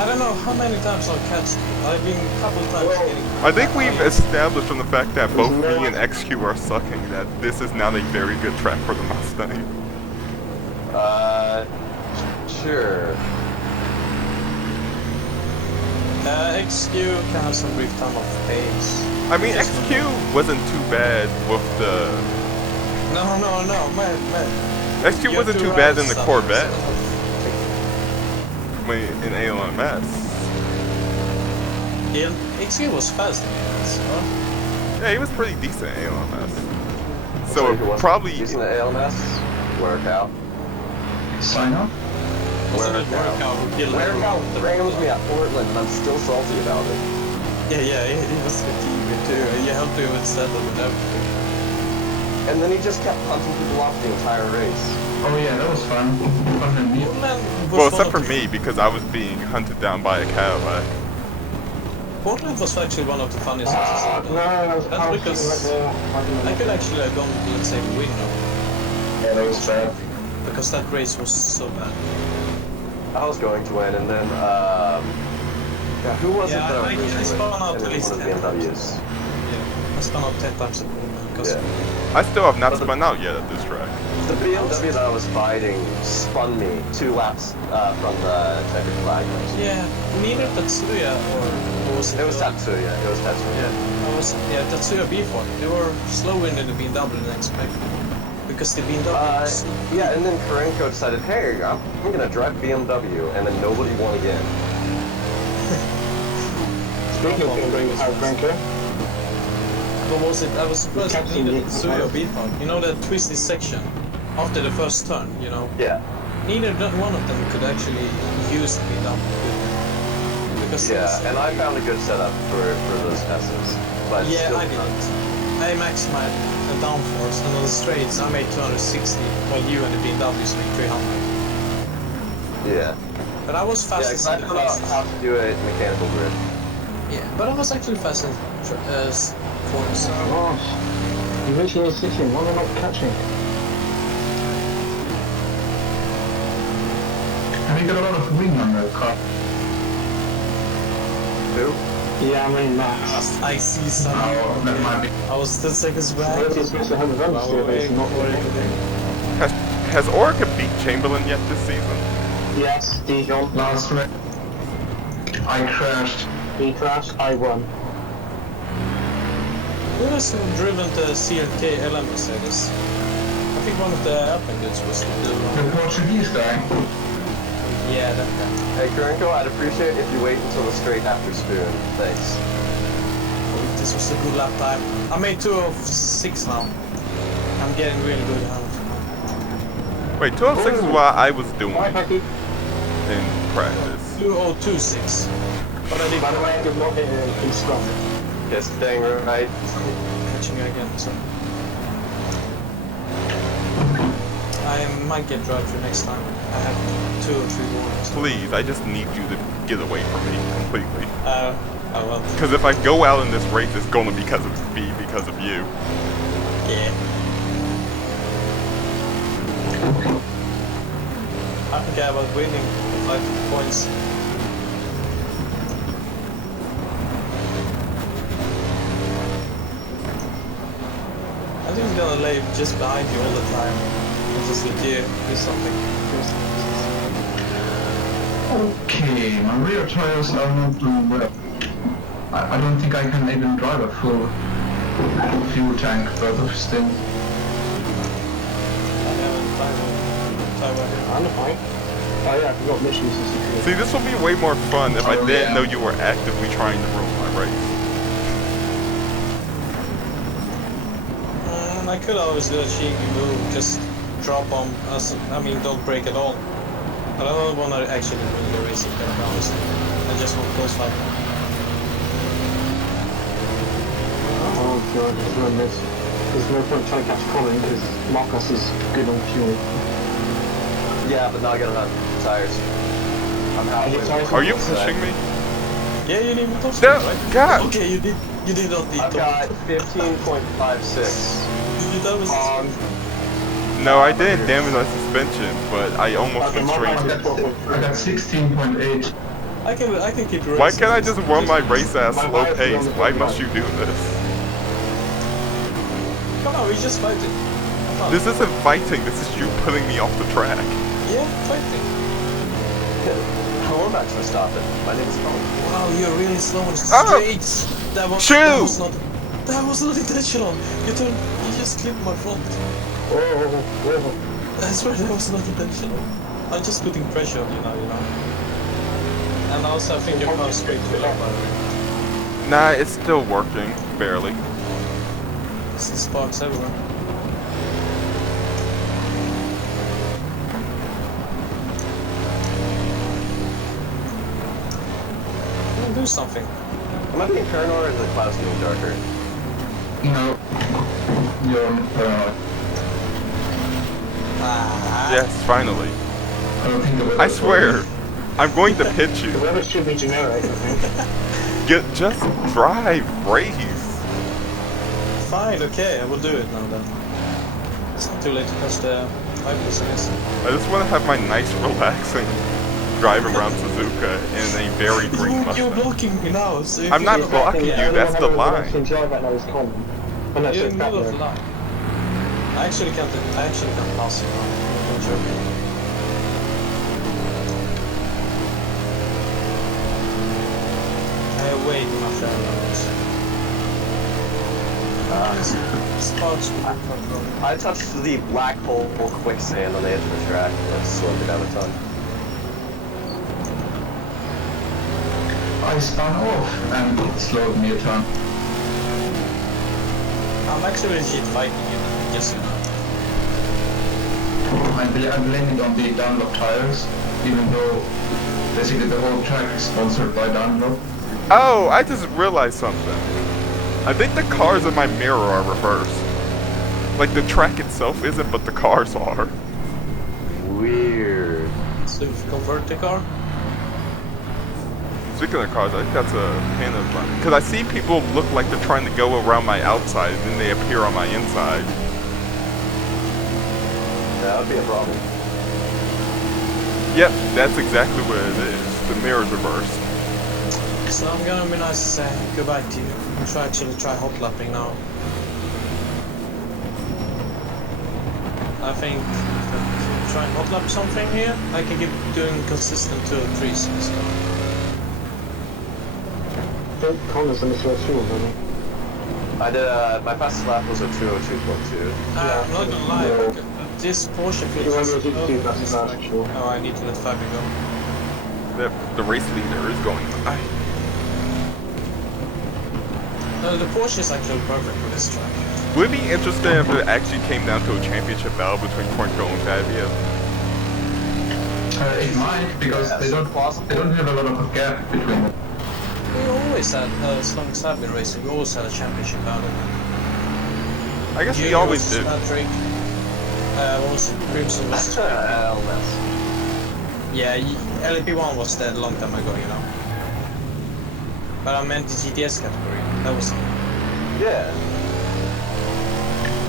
I don't know how many times I've catched you. I've been a couple of times getting... I think we've established from the fact that both me and XQ are sucking that this is not a very good track for the Mustang. Sure. XQ can have some brief time of pace. I mean, XQ wasn't too bad with the... No, man. XQ wasn't too bad in the Corvette. In ALMS. Yeah, XQ was fast in ALMS, huh? Yeah, he was pretty decent at ALMS. So So probably... Using the ALMS? Workout. Sign up? Workout rams me at Portland and I'm still salty about it. Yeah, he was a teammate too. You helped him with setup and everything. And then he just kept punting people off the entire race. Oh yeah, that was fun. Fun and neat. Well, except for me, because I was being hunted down by a Cadillac. Portland was actually one of the funniest races. That's because I could actually have gone, let's say, win now. Yeah, that was bad. Because that race was so bad. I was going to win, and then, who was it that I was racing spun with? out And at then least one of 10 the times. BMWs. Yeah, I spun out 10 times at Portland. Because I still have not spun out yet at this track. The BMW that I was fighting spun me 2 laps from the checkered flag race. yeah, neither Tatsuya or what was it? It was Tatsuya. It was Tatsuya. Tatsuya B4. They were slower in the BMW than expected. Because the BMW was yeah, and then Karenko decided, hey, I'm gonna drive BMW, and then nobody won again. Speaking of Karenko, what was it? I was surprised that neither Tatsuya B5. You know that twisty section after the first turn, you know? Yeah. Neither one of them could actually use the BMW. Because and I found a good setup for those S's. But yeah, still I didn't. I maxed my downforce, and on the straights I made 260, while you and the BMWs made 300. Yeah. But I was fastest in the I found out how to do a mechanical grid. Yeah, but I was actually fast in corners. gosh, you literally sitting, why am I not catching? Have you got a lot of wing on the car? Who? Yeah, I mean Max. I see some. Oh, that might be. I was 10 seconds back. Where's he supposed to have a run still, but it's not really. Has Orica beat Chamberlain yet this season? Yes, Dijon. Last race, I crashed. He crashed, I won. Who has driven the CLK LM Mercedes? I think one of the Alpine dudes was the The Portuguese guy. Yeah, that guy. Hey, Karenko, I'd appreciate if you wait until the straight after spoon. Thanks. This was a good lap time. I made 2:06 now. I'm getting really good at it. Wait, 206 is what I was doing. Hi, Becky. in practice. 2026. But I did. By the way, you're not hitting in scrum. Yes, dang right. Catching you again, so. I might get drugged for next time. I have 2 or 3 warnings. Please, I just need you to get away from me completely. Oh well. Because if I go out in this race, it's gonna be because of you. Yeah. I don't care about winning 5 points. I think he's gonna lay just behind you all the time and just let you do something. Okay, my rear tires are not doing well. I don't think I can even drive a full fuel tank, but still. I haven't time I'm fine. Oh yeah, I forgot missions and security. See, this will be way more fun if I didn't know you were actively trying to ruin my race. I could always do a cheeky move, just drop on us. I mean, don't break at all. But I don't want to actually win the race, to be honest. I just want close fight. Oh god, there's no point trying to catch Colin because Marcus is good on fuel. Yeah, but now I got enough tires. I'm halfway. Are you pushing me? Yeah, you didn't touch No, me, right? God! Okay, you did. You did not need I've to. got 15.56. That was. No, I didn't damage my suspension, but I almost went straight I to. got 16.8. I can keep racing. Why can't I just run my race at a slow pace? Why must you do this? Come on, we just fighting. This isn't fighting, this is you putting me off the track. Yeah, fighting. We're back to stop it. My name is Colin. Wow, you're really slow on the Oh! streets. That was not. That was not intentional. You just clipped my front. I swear that was not intentional. I'm just putting pressure on you now, you know. And also, I think your car's way too low, by the way. Nah, it's still working, barely. There's sparks everywhere. Do something. Am I being paranoid or is the clouds getting darker? No, you're paranoid. Yes, finally. I don't think the weather's I swear, I'm going to pitch The you. weather should be generic, I think. Just drive, race. Fine, okay, I will do it now then. It's not too late to press the wipers, I guess. I just want to have my nice, relaxing drive around Suzuka in a very green You're Mustang. blocking me now, so if I'm not you blocking you, that's the line. Drive right now is Colin. And that's You're in just the middle of that the line. I actually can't pass you now. I'm joking. Wait, my friend. Sparks will be control. I touched the black hole quicksand on the edge of the track and slowed it down a ton. I spun off and it slowed me a ton. I'm actually legit fighting you, just you know. I blame it on the Dunlop tires, even though basically the whole track is sponsored by Dunlop. Oh, I just realized something. I think the cars in my mirror are reversed. Like the track itself isn't, but the cars are. Weird. So if you convert the car? Speaking of cars, I think that's a hand of fun. Because I see people look like they're trying to go around my outside, and then they appear on my inside. That would be a problem. Yep, that's exactly what it is. The mirror's reversed. So I'm gonna be nice to say goodbye to you. I'm try hot lapping now. I think if I try and hot lap something here, I can keep doing consistent 2 or 3s in this car. I think Colin's on the first fuel, really. I did, my fastest lap was a 202.2. I'm not gonna lie, but this Porsche feels You won't be just able to do that this fast, way. sure. Oh, I need to let Fabio go. The race leader is going by. The Porsche is actually perfect for this track. Would it be interesting if it actually came down to a championship battle between Porco and Fabio? championship. It might, because Yes, they don't have a lot of a gap between them. We always had, as long as I've been racing, we always had a championship out of it. I guess we Junior always versus did. Patrick. What was it? Crimson versus LMS. Yeah, LP1 was dead a long time ago, you know. But I meant the GTS category. That was Yeah.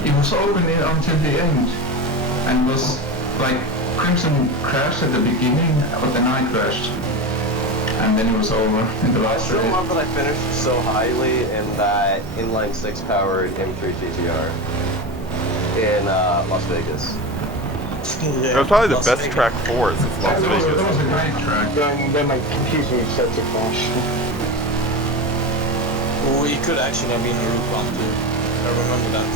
It was open until the end, and was like Crimson crashed at the beginning, but then I crashed, and then it was over in the I last still race. love that I finished so highly in that inline 6 powered M3 GTR in Las Vegas. It was probably the best track for it since Las That was Vegas. a great track. Then my computer started to crash. Oh, it could actually have been a Route 1 too. I remember that.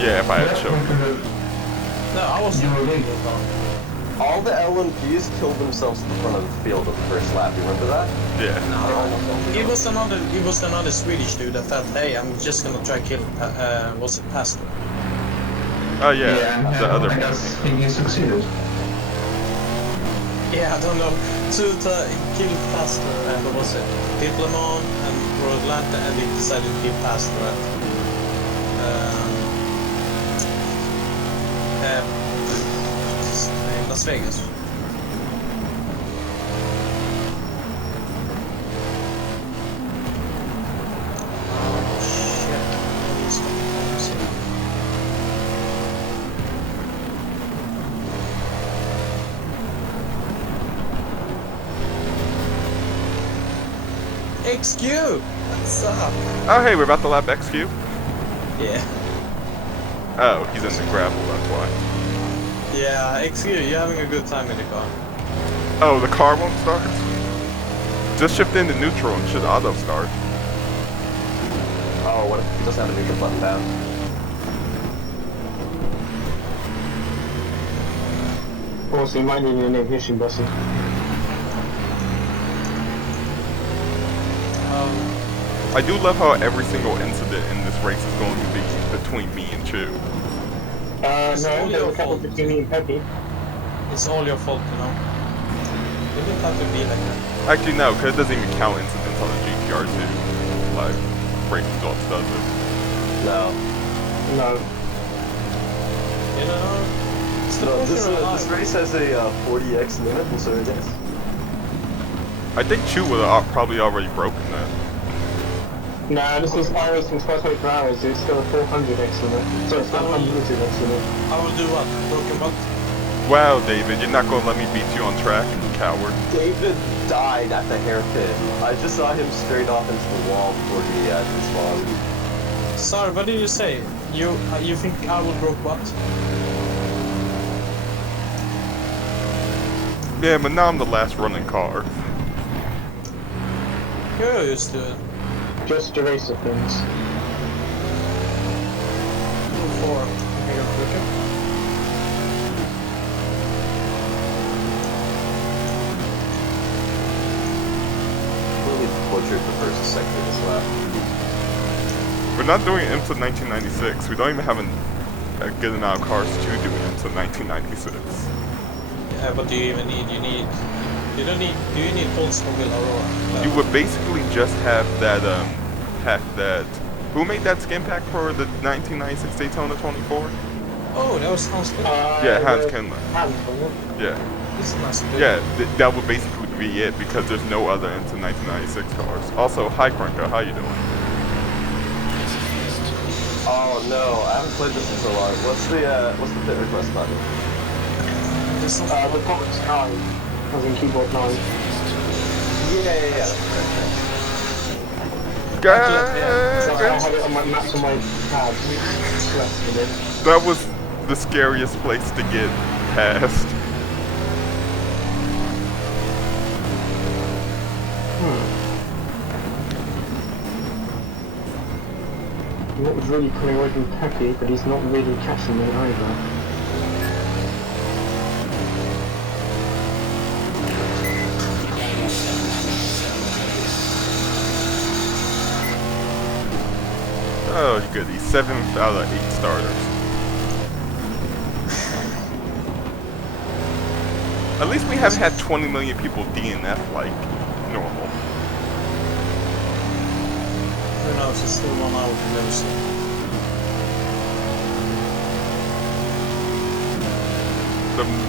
Yeah, if I had Yeah, chosen. we could have- No, I was You were in late. Route 1. All the LMPs killed themselves at the front of the field at the first lap. You remember that? Yeah. It was another Swedish dude that felt, hey, I'm just gonna try kill, was it Pastor? Oh yeah, Yeah, and the other I one. guess he succeeded. Yeah, I don't know. To kill Pastor, and what was it? Diplomat and Royal Atlanta, and they decided to kill Pastor at Las Vegas. Oh shit. He's got XQ! What's up? Oh hey, we're about to lap XQ? Yeah. Oh, he's in the gravel, that's why. Yeah, XQ, you're having a good time in the car. Oh, the car won't start? Just shift into neutral and should auto start. Oh, what if he doesn't have a neutral button down? Also, you might need an ignition button. I do love how every single incident in this race is going to be between me and Chu. No, there's a couple between me and Peppy. It's all your fault, you know. You didn't have to be like that. Actually no, because it doesn't even count incidents on the GTR too. Like, race results does it. No. No. You know? It's the No, Porsche this race has a 40x limit, and so it is. I think Chu would have probably already broken that. Nah, this was fire racing 24 hours, it's still a 400 X limit. Sorry, it's not unlimited X limit. I will do what? Broken butt? Wow, David, you're not gonna let me beat you on track, you coward. David died at the hairpin. I just saw him straight off into the wall before he respawned. Sorry, what did you say? You think I will broke what? Yeah, but now I'm the last running car. You're used to it. Just eraser things. Before. Okay, you're quicker. Really butchered the first sector of this lap. We're not doing it until 1996. We don't even have a good amount of cars to do it until 1996. Yeah, but do you even need? You don't need. Do you need Oldsmobile Aurora? You would basically just have that pack that. Who made that skin pack for the 1996 Daytona 24? Oh, that was Hans Kindler. Yeah, Hans Kindler. Yeah. This is nice. Yeah, that would basically be it because there's no other into 1996 cars. Also, hi Krunka, how you doing? Oh no, I haven't played this in so long. What's the pit request button? The Comics 9, as in keyboard 9. Yeah. So I have it on my maps on my tab. That was the scariest place to get past. What was really pulling away from Peppy, but he's not really catching me either. Oh, goody. 7 out of 8 starters. At least we haven't had 20 million people DNF like normal. Who knows, it's still 1 hour to go, so.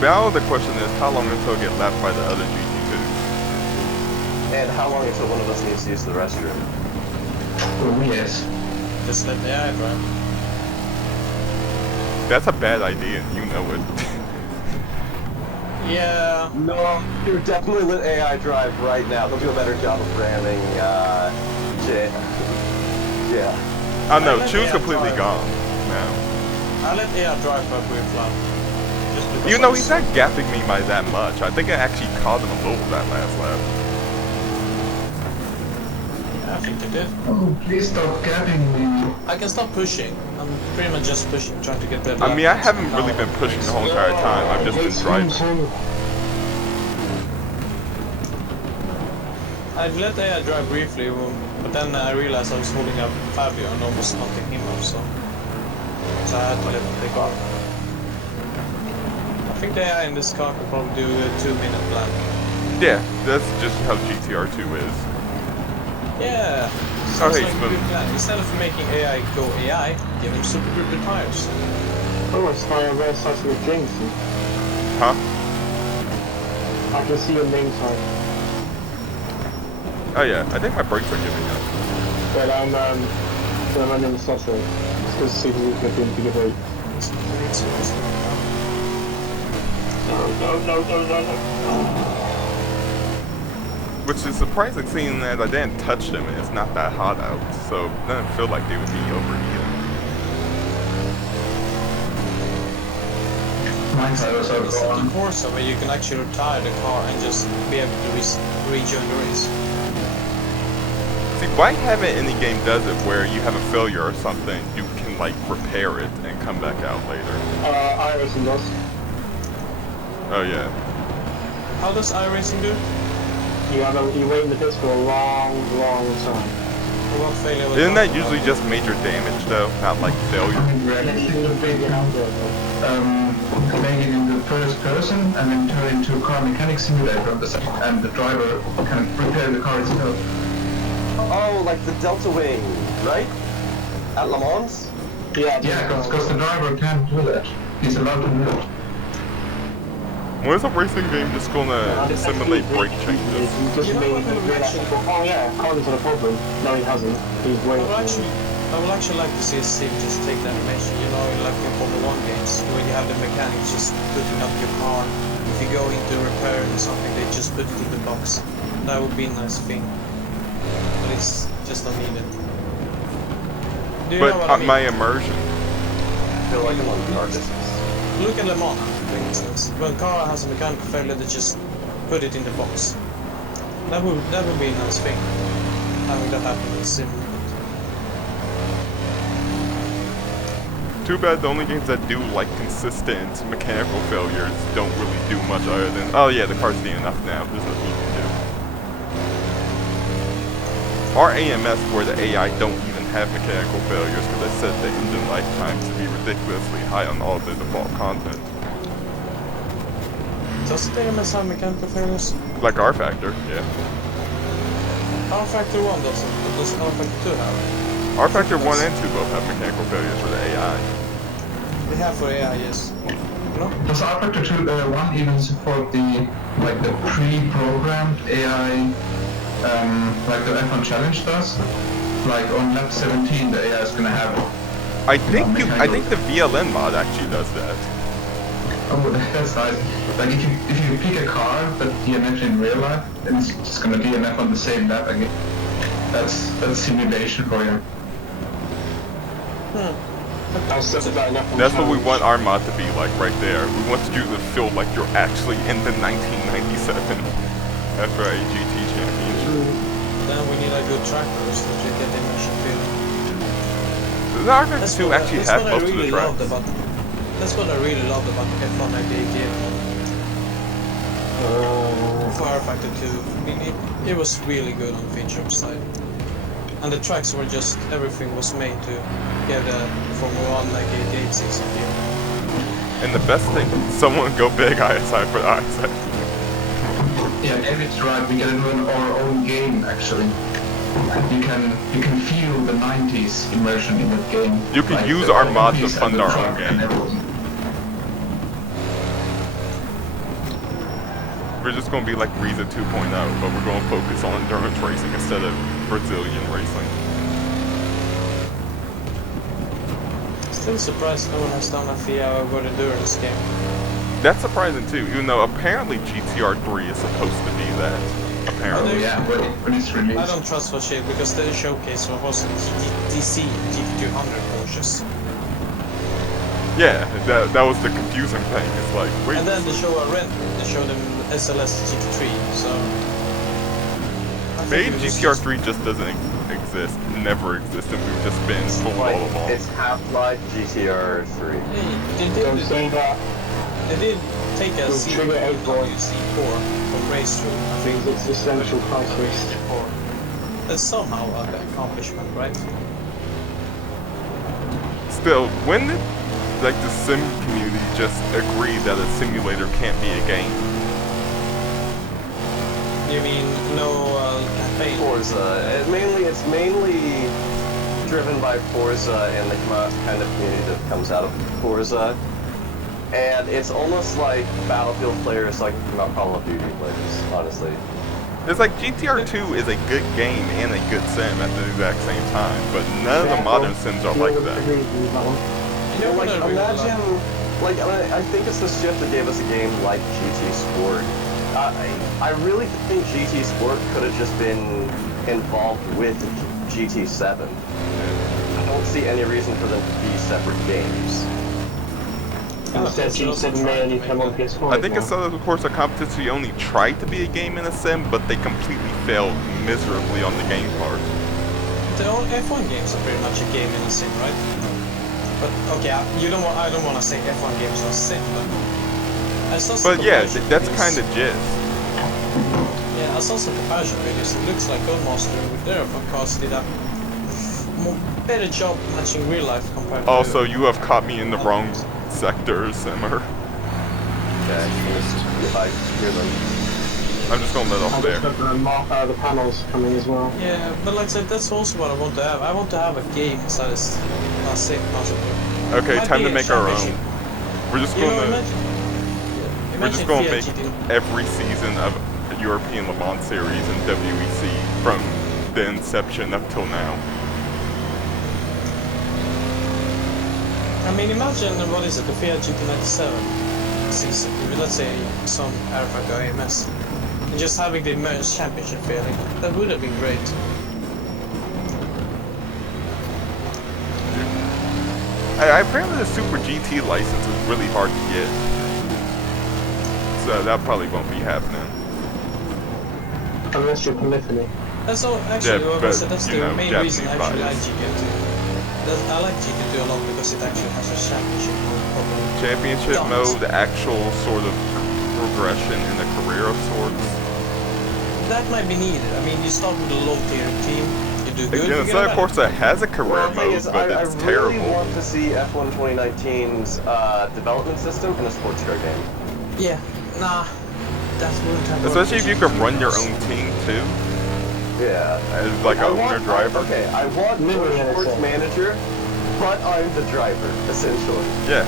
Now the question is, how long until I get lapped by the other GT2s? And how long until one of us needs to use the restroom? Oh yes. Just let the AI drive. That's a bad idea, and you know it. Yeah. No, you definitely let AI drive right now. They'll do a better job of ramming, yeah. Oh no, let Chew's AI completely drive. gone now. I let AI drive for a brief lap. Just because You know, I he's saw- not gapping me by that much. I think I actually caught him a little that last lap. Yeah, I think you did. Oh, please stop gapping me. I can stop pushing. I'm pretty much just pushing, trying to get that I lap mean, I times. haven't really been pushing the whole entire time. I've just been driving. I let AI drive briefly, but then I realized I was holding up Fabio and almost knocking him off, so I had to let him take off. I think the AI in this car could probably do a 2-minute lap. Yeah, that's just how GTR2 is. Yeah! Oh, Sounds hey, like a Smooth. good plan. Instead of making AI go AI, give him super gripper tires. Oh, it's my reverse side with drinks. Huh? I can see your name tag. Oh yeah, I think my brakes are giving up. But I'm running the slot rate. It's because Suzuka didn't give away. No. Which is surprising seeing that I didn't touch them and it's not that hot out, so it doesn't feel like they would be overheating. Mine's also It's the gone. Corsa where you can actually retire the car and just be able to rejoin the race. See, why haven't any game does it where you have a failure or something, you can like repair it and come back out later? iRacing does. Oh yeah. How does iRacing do? You wait in the pits for a long time. What failure was Isn't that usually just major damage though, not like failure? Make it into first person and then turn into a car mechanic simulator on the side, and the driver can repair the car itself. Oh, like the Delta Wing, right? At Le Mans? Yeah, Yeah, because the driver can do that. He's allowed to do it. When is a racing game just gonna simulate brake changes? Just You know made what me would realize, actually- oh yeah, Colin's had a problem. No, he hasn't. He's I waiting. would actually like to see a sim just take the animation, you know, like in Formula 1 games, where you have the mechanics just putting up your car. If you go into repair or something, they just put it in the box. That would be a nice thing. But it's just not needed. Do you know what I But mean? my immersion. I feel like I'm on car business. Look at Le Mans, for instance. When a car has a mechanical failure, they just put it in the box. That would be a nice thing. Having that happen in sim. Too bad the only games that do like consistent mechanical failures don't really do much other than, oh yeah, the car's DNF now, there's nothing you can do. Or AMS where the AI don't even have mechanical failures because they set the engine lifetime to be ridiculously high on all of the default content. Does the AMS have mechanical failures? Like R Factor, yeah. R Factor 1 doesn't, but does R Factor 2 have? R Factor 1 and 2 both have mechanical failures for the AI. They have for AI, yes. No? Does R-Factor 1 even support the pre-programmed AI, like the F1 Challenge does? Like on lap 17, the AI is gonna have. I think the VLN mod actually does that. Oh, that's nice. Like if you pick a car that DNF in real life, then it's just gonna DNF on the same lap again. That's simulation for you. That's what we want our mod to be like right there. We want you to feel like you're actually in the 1997 FIA GT Championship. Then we need a good track race to get the immersion feeling. The R-Factor 2 actually that's has what I most of the really tracks. loved about. That's what I really loved about F1 98 for R Factor 2. I mean, it was really good on the feature side. And the tracks were just, everything was made to get a Formula 1 like 88 60 feel. And the best thing, someone go big ISI for the ISI. Yeah, David's right. We can do our own game actually. You can feel the 90s immersion in that game. You can Like use the our mod to Olympics fund and the our truck own and game. everything. We're just going to be like Riza 2.0, but we're going to focus on endurance racing instead of Brazilian racing. Still surprised no one has done a FIA about endurance game. That's surprising too, even though apparently GTR 3 is supposed to be that. Oh Apparently. yeah, when it's released. I don't trust for shit because they showcase what was GTC GT200 Porsches. Yeah, that was the confusing thing. It's like, wait. And then they show a rent, they show them SLS GT3, so... Maybe GTR 3 just doesn't exist, never existed, we've just been fooled all along. It's Half-Life GTR 3. Hey, Don't say that. they did take a We'll trigger A4. C4 from race through. I think Because it's essential price risk. that's somehow an accomplishment, right? Still, when did like the sim community just agree that a simulator can't be a game? You mean no campaign? Forza. It's mainly driven by Forza and the kind of community that comes out of Forza. And it's almost like Battlefield players, like not Call of Duty players, honestly. It's like GTR 2 is a good game and a good sim at the exact same time, but none of the modern sims are like that. You know what I really Imagine, like? I think it's the shift that gave us a game like GT Sport. I really think GT Sport could have just been involved with GT7. I don't see any reason for them to be separate games. Instead, GT7 may only come on PS4. I think it's of course a competition only tried to be a game in a sim, but they completely failed miserably on the game part. The old F1 games are pretty much a game in a sim, right? But okay, I don't want to say F1 games are a sim, but yeah, that's kind of gist. Yeah, I saw some comparison videos. It looks like Codemaster with their podcast did a better job matching real life compared to... Also, you have caught me in the wrong sector, Simmer. Okay, if I hear them. I'm just gonna let off there. The panels coming as well. Yeah, but like I said, that's also what I want to have. I want to have a game inside a sim possibly. Okay, time to make our own. We're just gonna make every season of European Le Mans series in WEC from the inception up till now. I mean, imagine, what is it, the FIA GT97 season, with, let's say, some Rd.5 AMS, and just having the merged championship feeling. That would have been great. Apparently the Super GT license is really hard to get. So that probably won't be happening. Unless you're Polyphony. That's all, actually, Yeah, that's the main Japanese reason I actually like bias. GT2. I like GT2 a lot because it actually has a championship mode problem. Championship mode, the actual sort of progression in the career of sorts. That might be needed. I mean, you start with a low tier team, you do good. Again, so of course it has a career The thing mode, is, but I it's really terrible. want to see F1 2019's development system in a sports car game. Yeah, nah, that wouldn't have worked. Especially if you could run your own team too, Yeah. as like a owner driver. Okay, I want a sports manager, but I'm the driver, essentially. Yeah.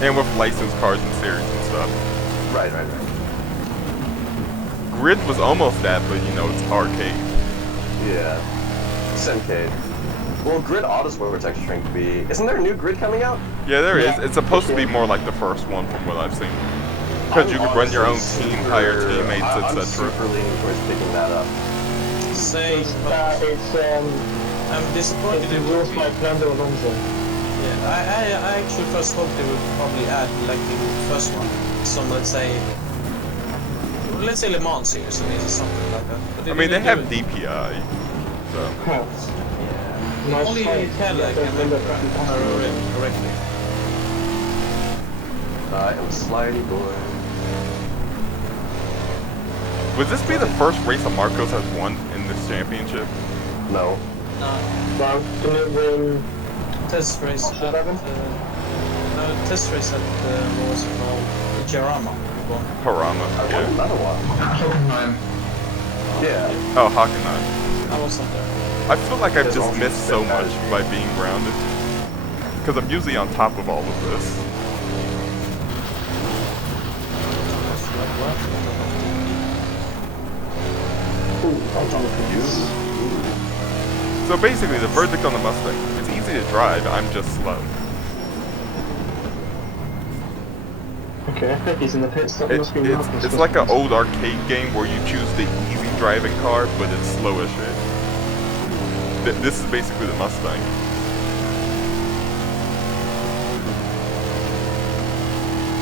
And with licensed cars and series and stuff. Right. Grid was almost that, but you know, it's arcade. Yeah. Simcade. Well, Grid Autosport's actually trying to be... Isn't there a new Grid coming out? Yeah, there is. It's supposed to be more like the first one from what I've seen. Because you could run your own team, hire teammates, I'm etc. super leaning towards picking that up. Same, but I'm disappointed It's it rules would be. by Fernando Alonso. Yeah, I actually first hoped they would probably add, like the first one, some, let's say Le Mans series or something like that. But I mean, they didn't have do it. DPI, so. Yeah. Nice Only fight. Cadillac Yeah, can they're make gonna- correctly. I am Slidey Boy. Would this be the first race that Marcos has won in this championship? No. Well, can it win? Test race at, Eleven? test race at, what was it called? The Jarama. one? Parama, I won yeah. another one. Hockenheim. Yeah. Oh, Hockenheim. I wasn't there. I feel like I've There's just also missed so much strategy. by being grounded. Because I'm usually on top of all of this. Ooh, I'm trying to confuse. So basically, the verdict on the Mustang, it's easy to drive, I'm just slow. Okay, I think he's in the pit stop. Must be Marcus. It's like an old arcade game where you choose the easy driving car, but it's slow as shit. This is basically the Mustang.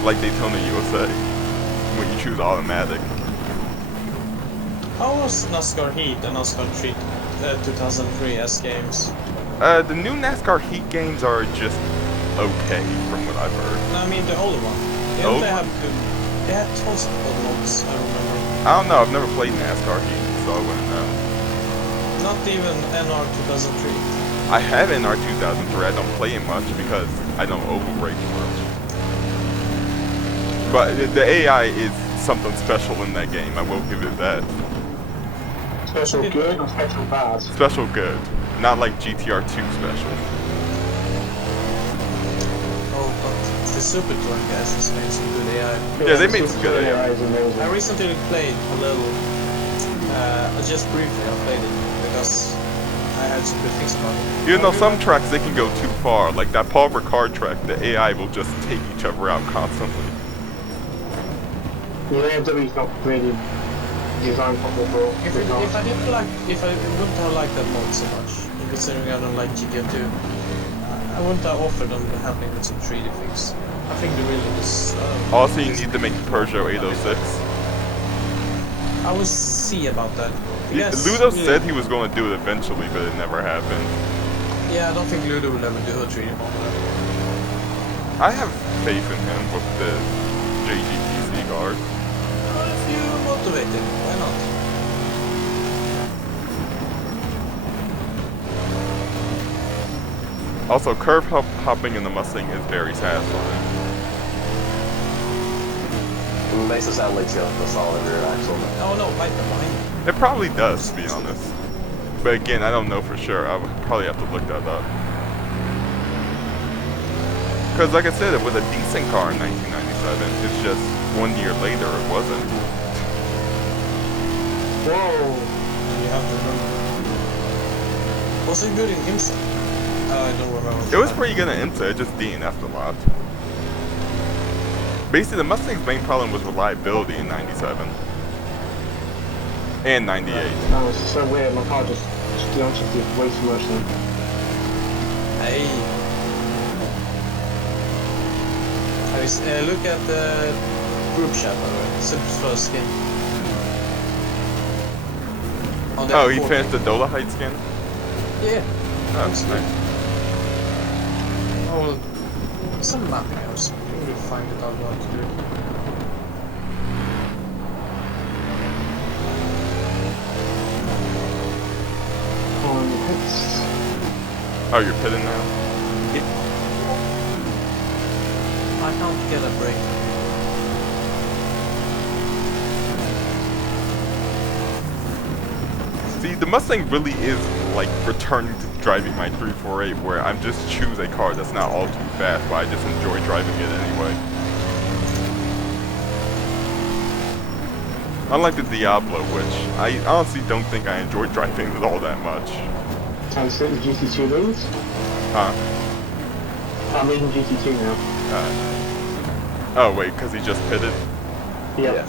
Like Daytona USA, when you choose automatic. How was NASCAR Heat and NASCAR 2003 S games? The new NASCAR Heat games are just okay, from what I've heard. No, I mean the older one. Old Didn't they one? have good... They had tons of good mods, I remember. I don't know, I've never played NASCAR Heat, so I wouldn't know. Not even NR 2003. I have NR 2003, I don't play it much because I don't overrate much. But the AI is something special in that game, I will give it that. Special good or special bad? Special good, not like GTR 2 special. Oh, but the Super Touring guys has made some good AI. Yeah, they made some good AI. is amazing. I recently played a little, just briefly I played it because I had some good things about it. You know, some tracks they can go too far, like that Paul Ricard track, the AI will just take each other out constantly. The AMW's not really designed properly for If I wouldn't have liked that mod so much, considering I don't like GTR 2, I wouldn't have offered them happening with some 3D things. I think they really just... Also, you need to make the Peugeot 806. I will see about that. Yes, Ludo really. said he was going to do it eventually, but it never happened. Yeah, I don't think Ludo will ever do a 3D mod. I have faith in him with the JGTC guard. Well, if you're motivated, why not? Also, curve hopping in the Mustang is very satisfying. It makes it sound like it's got a solid rear axle. Oh no, right behind me. It probably does, to be honest. But again, I don't know for sure. I would probably have to look that up. Because like I said, it was a decent car in 1997. It's just 1 year later, it wasn't. Whoa! You have to remember. Was it good in IMSA? I don't remember. It was pretty good in IMSA, it just DNF'd a lot. Basically, the Mustang's main problem was reliability in 97. And 98. That was so weird, my car just did way too much then. Hey. Look at the group chat, by the way. Super's first skin. Oh, he finished the Dolomite skin? Yeah. Oh, that's nice. Oh, well, some mapping I was really find it out how to do it. Oh, you're pitting now? Yep. I can't get a break. See, the Mustang really is like returning to driving my 348, where I'm just choose a car that's not all too fast, but I just enjoy driving it anyway. Unlike the Diablo, which I honestly don't think I enjoy driving it all that much. And so the GT2 leads? Huh? I'm leading GT2 now. Oh wait, because he just pitted? Yeah.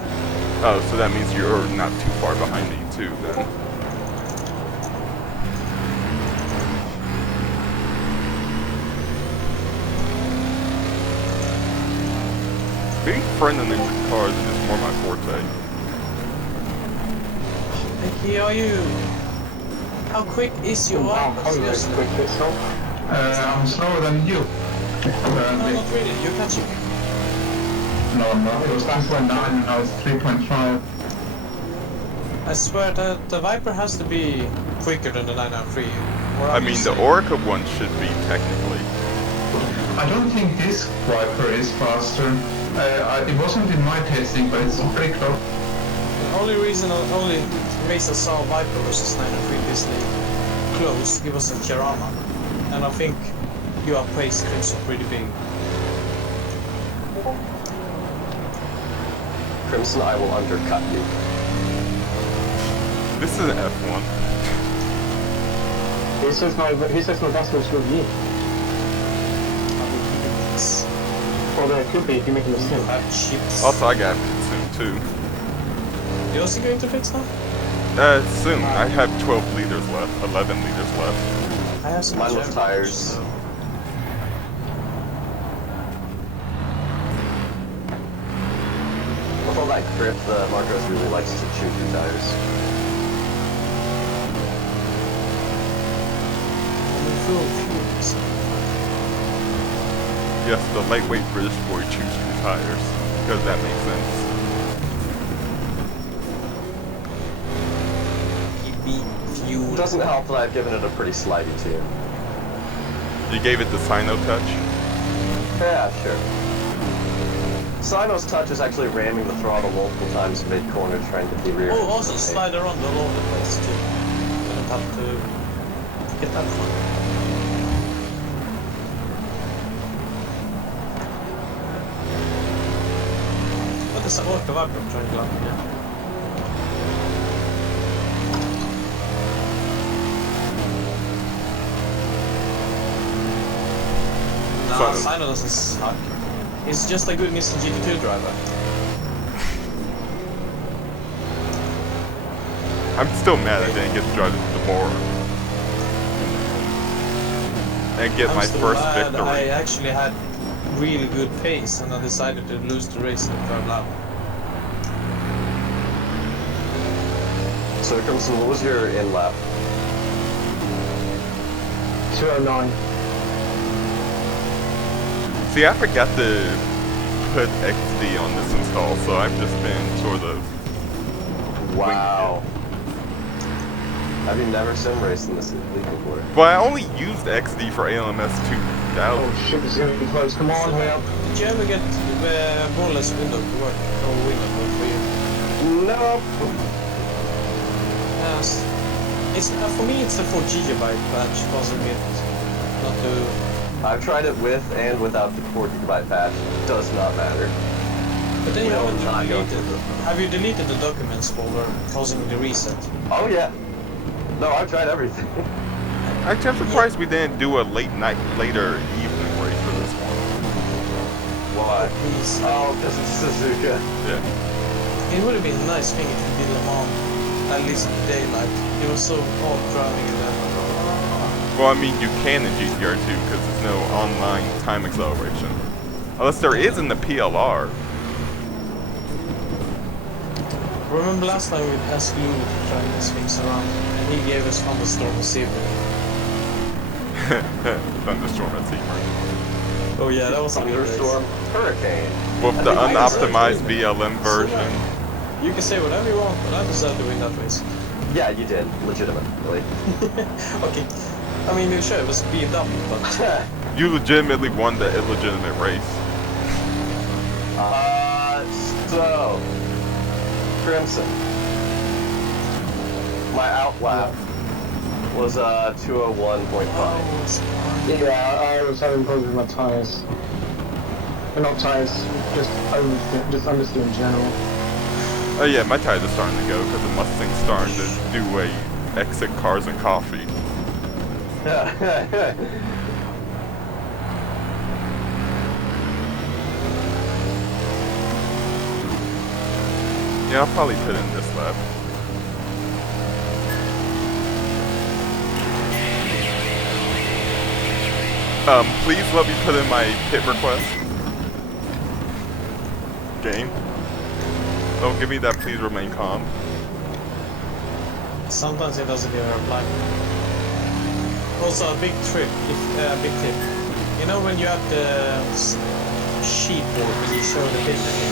Oh, so that means you're not too far behind me too, then. Being friendly with cars is just more my forte. Hey, are you? How quick is your Wow, how is quick pit stop? I'm slower than you. No, Apparently. not really. You're catching me. No, it was 2.9 and now it's 3.5. I swear that the Viper has to be quicker than the 993. I mean, the Orica one should be technically. I don't think this wiper is faster. It wasn't in my testing, but it's pretty close. The only race I saw Viper versus 903 this league close, it was at Jarama. And I think your pace clips are pretty big. Crimson, I will undercut you. This is an F1. Who says my best was with you? Well, there could be if you make a mistake. Have chips. Also, I got it soon too. You also going to fix now? Soon. I have 12 liters left, 11 liters left. I have some Mine was German, tires. so- With all that grip, the Marcos really likes to chew through tires. I'm full of fumes. Yes, the lightweight British boy chews through tires, because that makes sense. Fuel. It doesn't help that I've given it a pretty slidey tune. You gave it the Sino touch? Yeah, sure. Sino's touch is actually ramming the throttle multiple times mid-corner trying to be rear. Oh, also slide around all over the place too. You don't have to get that far. What is a Viper trying to land here? Nah, Sino doesn't suck. He's just a good Nissan GT2 driver. I'm still mad I didn't get to drive the Bora. And get my still first mad. victory. I actually had really good pace and I decided to lose the race in the third lap. So, Crimson, what was your in-lap? 209. See, I forgot to put XD on this install, so I've just been sort of... Wow. Have you never sim raced in this league before? Well, I only used XD for ALMS 2000. Oh shit, this is gonna be close. Come on, hurry up. Did you ever get boreless window to work? Or window for you? No. Yes. It's for me it's a 4 gigabyte patch causing it not to. I've tried it with and without the 4 GB patch. Does not matter. But then you Will haven't not go deleted. through. Have you deleted the documents folder causing the reset? Oh yeah. No, I've tried everything. Actually, I'm surprised we didn't do a later evening race for this one. Why? Please. Oh, because it's Suzuka. Yeah. It would have been a nice thing if you did Le Mans at least in daylight. It was so hard driving in that. Well, I mean, you can in GTR too, because there's no online time acceleration. Unless there is in the PLR. Remember last time we asked Lou to try these things around, and he gave us Thunderstorm and Zebra. Thunderstorm at Sebring. Oh yeah, that was a good Thunderstorm, Hurricane. With the I think I unoptimized exactly- BLM version. You can say whatever you want, but I decided to win that race. Yeah, you did. Legitimately. Okay. I mean, sure, it was BMW, but... You legitimately won the illegitimate race. So... Crimson. My outlap was 201.5. Oh, it's fine. Yeah, I was having problems with my tires. Well, not tires, just understeer in general. Oh yeah, my tires are starting to go because the Mustang's starting to do a exit cars and coffee. Yeah, I'll probably put in this lap. Please let me put in my pit request. Game. Don't give me that please remain calm. Sometimes it doesn't even reply. Also, a big tip. You know when you have the sheet board when you show the pit menu,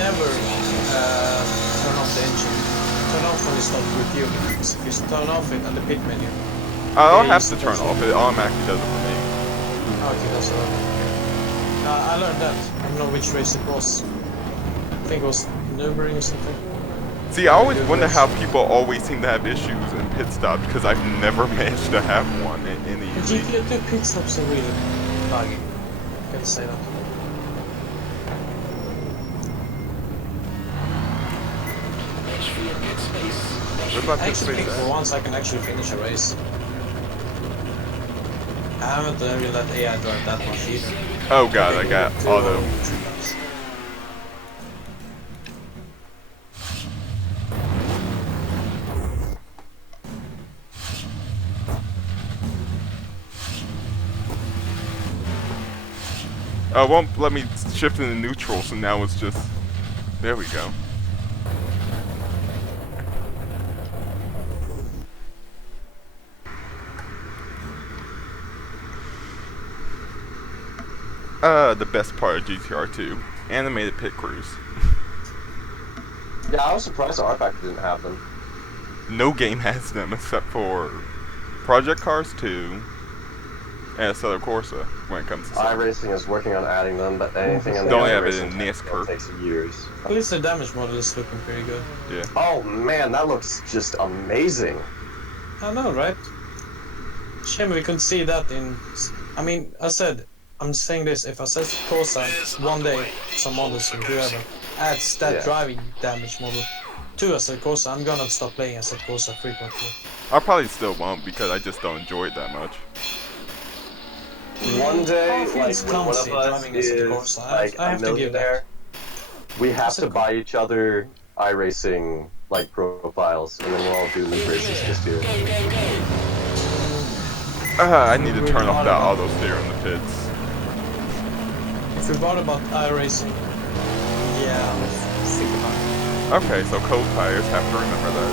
never turn off the engine. Turn off when you start refueling. Because if you turn off it on the pit menu, I don't have to turn off, it automatically does it for me. Okay, that's all right. I learned that. I don't know which race it was. I think it was Nürburgring or something. See, I always Good wonder race. how people always seem to have issues in pit stops because I've never managed to have one in any The of these. GTR 2 pit stops are really buggy. Gotta say that. Where's my I pit actually space think for at? once I can actually finish a race. I haven't really let AI drive that much either. Oh god, I got Two auto. or 3 laps. Oh, it won't let me shift into neutral, so now it's just... There we go. The best part of GTR 2. Animated pit crews. Yeah, I was surprised the R-Factor didn't have them. No game has them except for Project Cars 2 and Assetto Corsa when it comes to stuff. iRacing is working on adding them, but anything in the Don't have it iRacing in technical NASCAR. takes years. At least the damage model is looking pretty good. Yeah. Oh man, that looks just amazing. I know, right? Shame we couldn't see that in... I mean, I'm saying this, if Assetto Corsa one day, some models or whoever, adds that Yeah. driving damage model to Assetto Corsa, I'm gonna stop playing Assetto Corsa frequently. I probably still won't because I just don't enjoy it that much. One day, It like feels when one of clumsy us driving Assetto is Corsa. like I a have to give that. millionaire, we have What's to it buy each other iRacing like profiles, and then we'll all do league races just here. I need to turn off that auto steer in the pits. If we bought about iRacing, yeah, I'll think about it. Okay, so cold tires, have to remember that.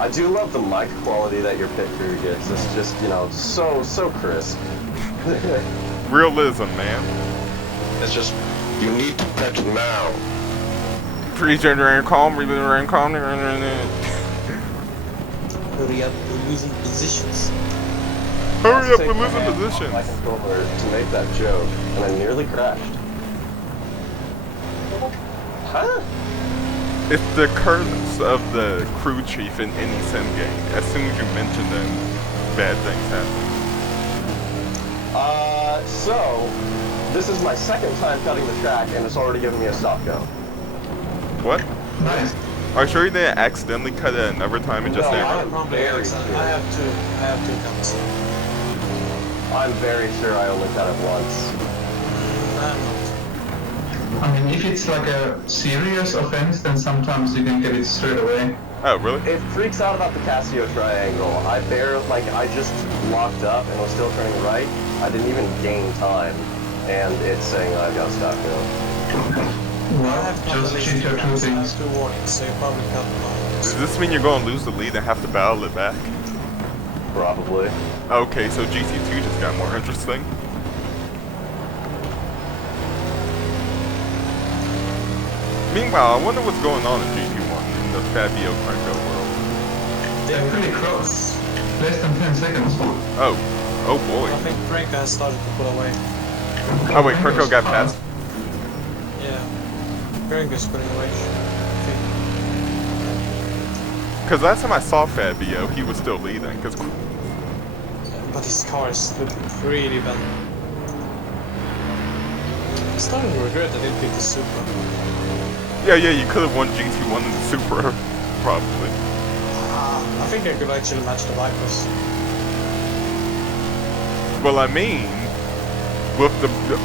I do love the mic quality that your pit crew gets. It's just, you know, so crisp. Realism, man. It's just, you need to pet now. Pre-generating calm, re-generating calm. Hurry up, we're losing positions. Hurry up, we're Take my losing hand off positions. my controller to make that joke, and I nearly crashed. Huh? It's the curse of the crew chief in any sim game. As soon as you mention them, bad things happen. So, this is my second time cutting the track, and it's already giving me a stop go. What? Nice. Are you sure you didn't accidentally cut it another time and just No, there? I am Probably very accident. sure. I have two counts. I'm very sure I only cut it once. I'm not. I mean, if it's like a serious offense, then sometimes you can get it straight away. Oh, really? It freaks out about the Casio triangle. I just locked up and was still turning right. I didn't even gain time, and it's saying I've got to stop go. I Well, have cut just at least cheat 2 your two counts. I have things. 2 warnings, so you probably cut mine. Does this mean you're going to lose the lead and have to battle it back? Probably. Okay, so GT2 just got more interesting. Meanwhile, I wonder what's going on in GT1 in the Fabio Franco world. They're pretty close. Less than 10 seconds. Oh. Oh boy. I think Franco has started to pull away. Oh wait, Franco got past. Yeah. Franco's pulling away. I think. Because last time I saw Fabio, he was still leading. Because But his car is looking pretty bad. I'm starting to regret I didn't pick the Supra. yeah, you could have won GT1 in the Supra, probably. I think I could actually match the Vipers. Well, I mean, with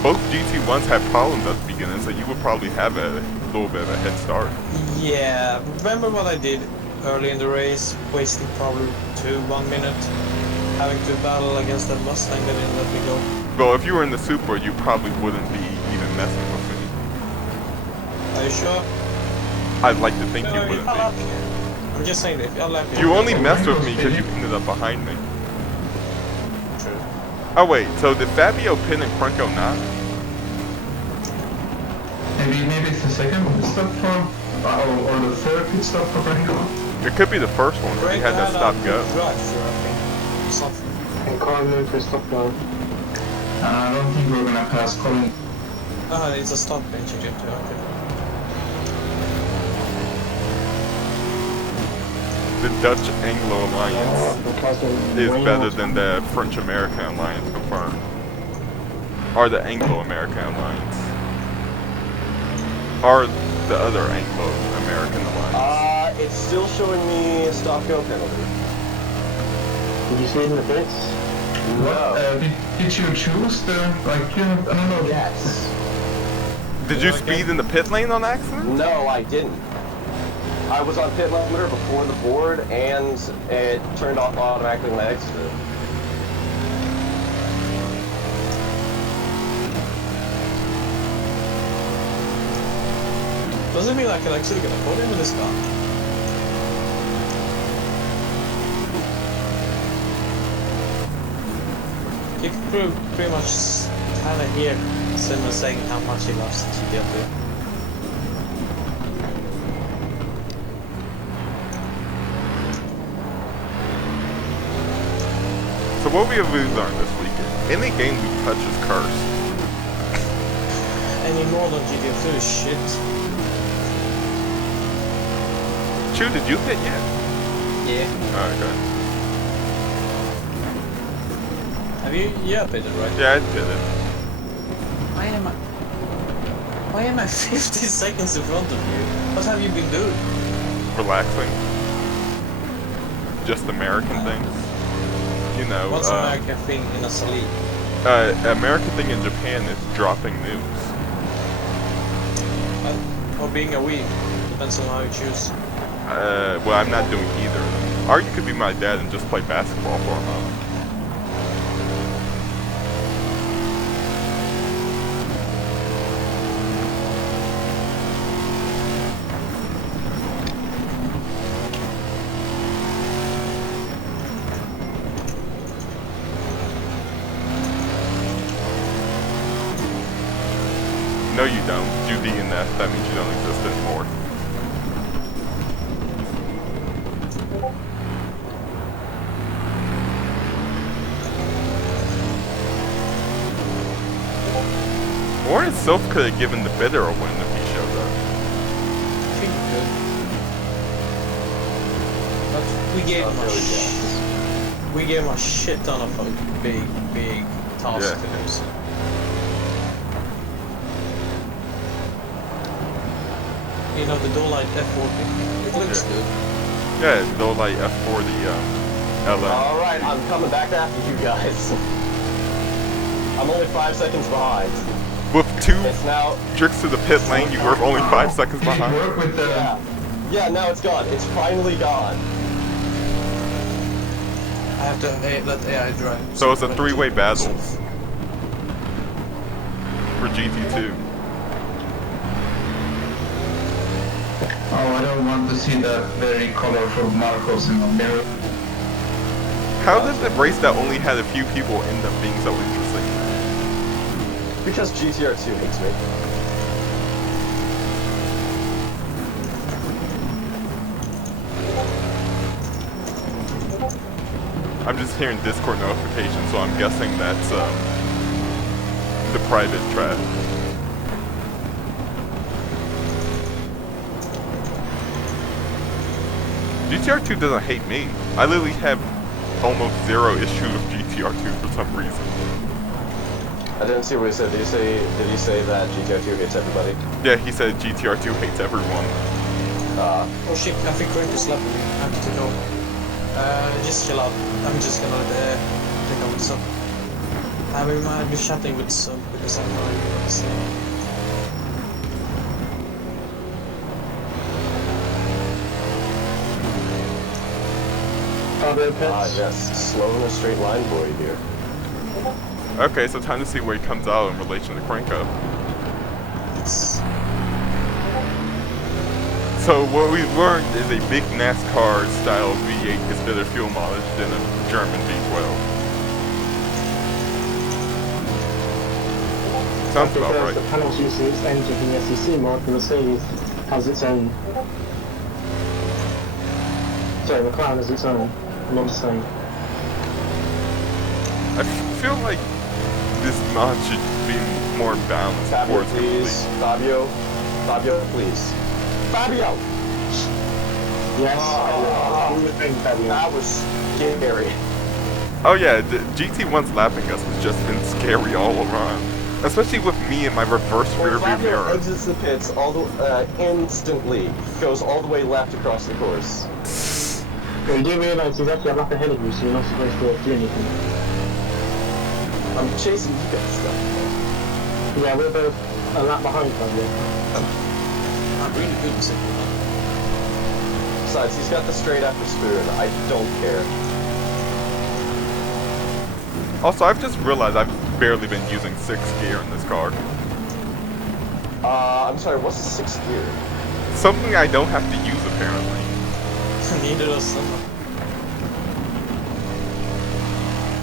both GT1s had problems at the beginning, so you would probably have a little bit of a head start. Yeah, remember what I did early in the race, wasting probably 1 minute, having to battle against that Mustang that didn't let me go. Well, if you were in the Supra, you probably wouldn't be even messing with me. Are you sure? I'd like to think you No, wouldn't you're up be. here. I'm just saying that if you're left You only messed with me because you ended up behind me. True. Oh wait, so did Fabio pin and Franco not? Maybe it's the second pit stop for, or the third pit stop for Franco. It could be the first one where he had that stop go. Drive through, I think. Something. Colin in for a stop line. I don't think we're gonna pass Colin. Ah, it's a stop bench you get to, okay. The Dutch Anglo Alliance is better than the French American Alliance confirmed. Or the Anglo American Alliance. Or the other Anglo American Alliance. It's still showing me a stop-go penalty. Did you see it in the pits? No. Did you choose the, like, I don't know. Yes. Did you speed in the pit lane on accident? No, I didn't. I was on pit limiter before the board, and it turned off automatically when I exited. Does it mean I can actually get a podium in this car? You can pretty much kind of hear Simon saying how much he loves GTR. So what we have learned this weekend, any game we touch is cursed. Any more than GTR2 is shit. Chew, did you hit yet? Yeah. Oh, okay. Have you? Yeah, I pitted, right? Yeah, I did it. Why am I 50 seconds in front of you? What have you been doing? Relaxing. Just American things. You know, What's American thing in a salute? American thing in Japan is dropping nukes. Or being a weeb. Depends on how you choose. Well, I'm not doing either of them. Or you could be my dad and just play basketball for a month. No, you don't. Do DNF, that means you don't exist anymore. Warren itself could have given the bidder a win if he showed up. I think we could. But we gave him a shit ton of big tasks to do. So. You know, the Dolite F40, it looks good. Yeah, Dolite F40 LM. Alright, I'm coming back after you guys. I'm only 5 seconds behind. With two It's now... tricks to the pit lane, you were only 5 seconds Did it behind. work with the... Yeah, now it's gone. It's finally gone. I have to let AI drive. So it's a three-way battle for GT2. Oh, I don't want to see that very colorful Marcos in the mirror. How did the race that only had a few people end up being so interesting? Because GTR2 hates me. I'm just hearing Discord notifications, so I'm guessing that's the private chat. GTR2 doesn't hate me. I literally have almost zero issue with GTR2 for some reason. I didn't see what he said. Did he say that GTR2 hates everybody? Yeah, he said GTR2 hates everyone. Oh shit, I think Greg is slapping me. I have to go. Just chill out. I'm just gonna take out some. I'll be chatting with some because I'm not even gonna say. Yes, slow in a straight line boy here. Okay, so time to see where he comes out in relation to Cranko. So what we learned is a big NASCAR style V8 is better fuel mileage than a German V12. Sounds about right. The panel's using its engine in the SEC mod, and Mercedes has its own. Sorry, McLaren has its own. I'm not saying. I feel like this mod should be more balanced Fabio, towards please. Fabio, please. Fabio! Yes, do the thing, Fabio. That was scary. Oh yeah, the GT1's lapping us has just been scary all around. Especially with me and my reverse rear view Fabio mirror. exits the pits instantly, goes all the way left across the course. Well, you do realise he's actually a lap ahead of you, so you're not supposed to do anything. I'm chasing you guys stuff. Yeah, we're both a lap behind Fabio. I'm really good at simple one. Besides, he's got the straight after spoon. I don't care. Also, I've just realized I've barely been using 6th gear in this car. I'm sorry, what's the 6th gear? Something I don't have to use apparently. Neither does someone.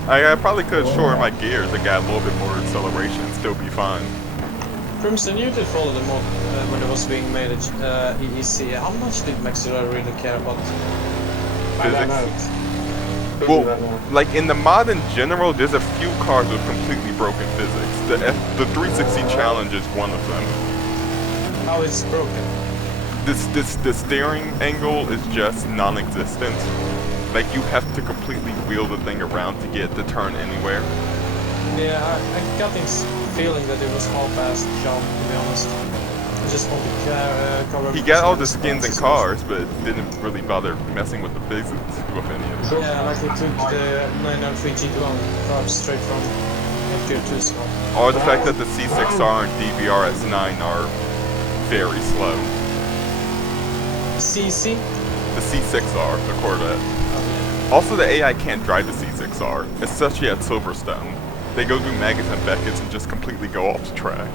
I probably could shorten my gears and get a little bit more acceleration and still be fine. Crimson, you did follow the mod when it was being made at EEC. How much did Maxilla really care about Physics. Well, like in the mod in general, there's a few cars with completely broken physics. The 360 Challenge is one of them. How it's broken? The steering angle is just non-existent. Like you have to completely wheel the thing around to get it to turn anywhere. Yeah, I got this feeling that it was half-assed job, to be honest. I just want to cover... He got all the skins and cars, but didn't really bother messing with the physics with any of them. Yeah, like he took the 993 GT1 carbs straight from FGO2 slot. Or the fact that the C6R and DBRS9 are very slow. CC? The C6R, the Corvette. Also, the AI can't drive the C6R, especially at Silverstone. They go through Maggots and Beckett's and just completely go off the track.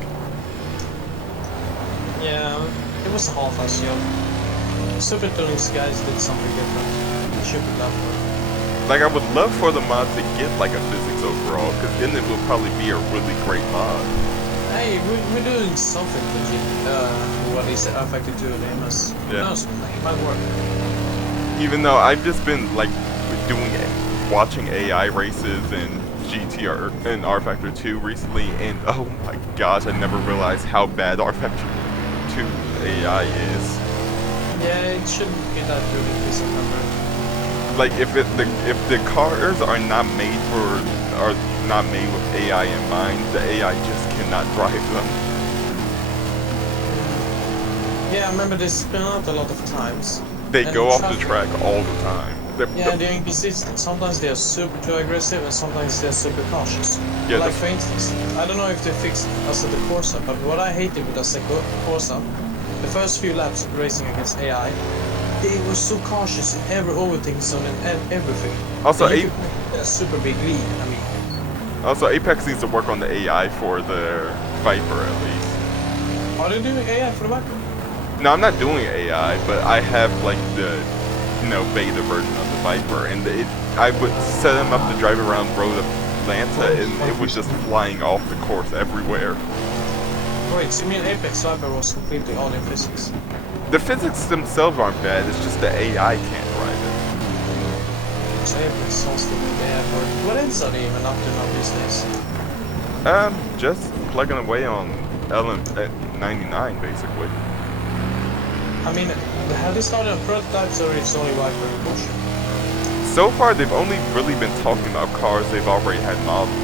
Yeah, it was a half-assed job. Super Tunnings guys did something different. Should be love for. Like, I would love for the mod to get like a physics overall, because then it would probably be a really great mod. Hey, we're doing something legit. What is it? Affected to the MS. Yeah. No, it might work. Even though I've just been like watching AI races and GTR and R Factor 2 recently, and oh my gosh, I never realized how bad R Factor 2 AI is. Yeah, it shouldn't be that good in case I remember. Like if the cars are not made with AI in mind, the AI just cannot drive them. Yeah, I remember they spin out a lot of times. They And go off the traffic- track all the time. Yeah, they're inconsistent. Sometimes they're super too aggressive and sometimes they're super cautious. Yeah, like for instance, I don't know if they fixed Assetto Corsa, but what I hated with Assetto Corsa, the first few laps racing against AI, they were so cautious in every overtaking zone and everything. Also, And you could make a super big lead, I mean. Also, Apex needs to work on the AI for the Viper at least. Are they doing AI for the Viper? No, I'm not doing AI, but I have like the, beta version of the Viper, and I would set him up to drive around Road Atlanta, and it was just flying off the course everywhere. Wait, so you mean Apex Viper was completely all in physics? The physics themselves aren't bad, it's just the AI can't drive it. So Apex sounds the way they have worked. What else are they even up to now these days? Just plugging away on LM99 basically. I mean, have they started on prototypes or it's only Viper and Porsche? So far, they've only really been talking about cars they've already had modeled.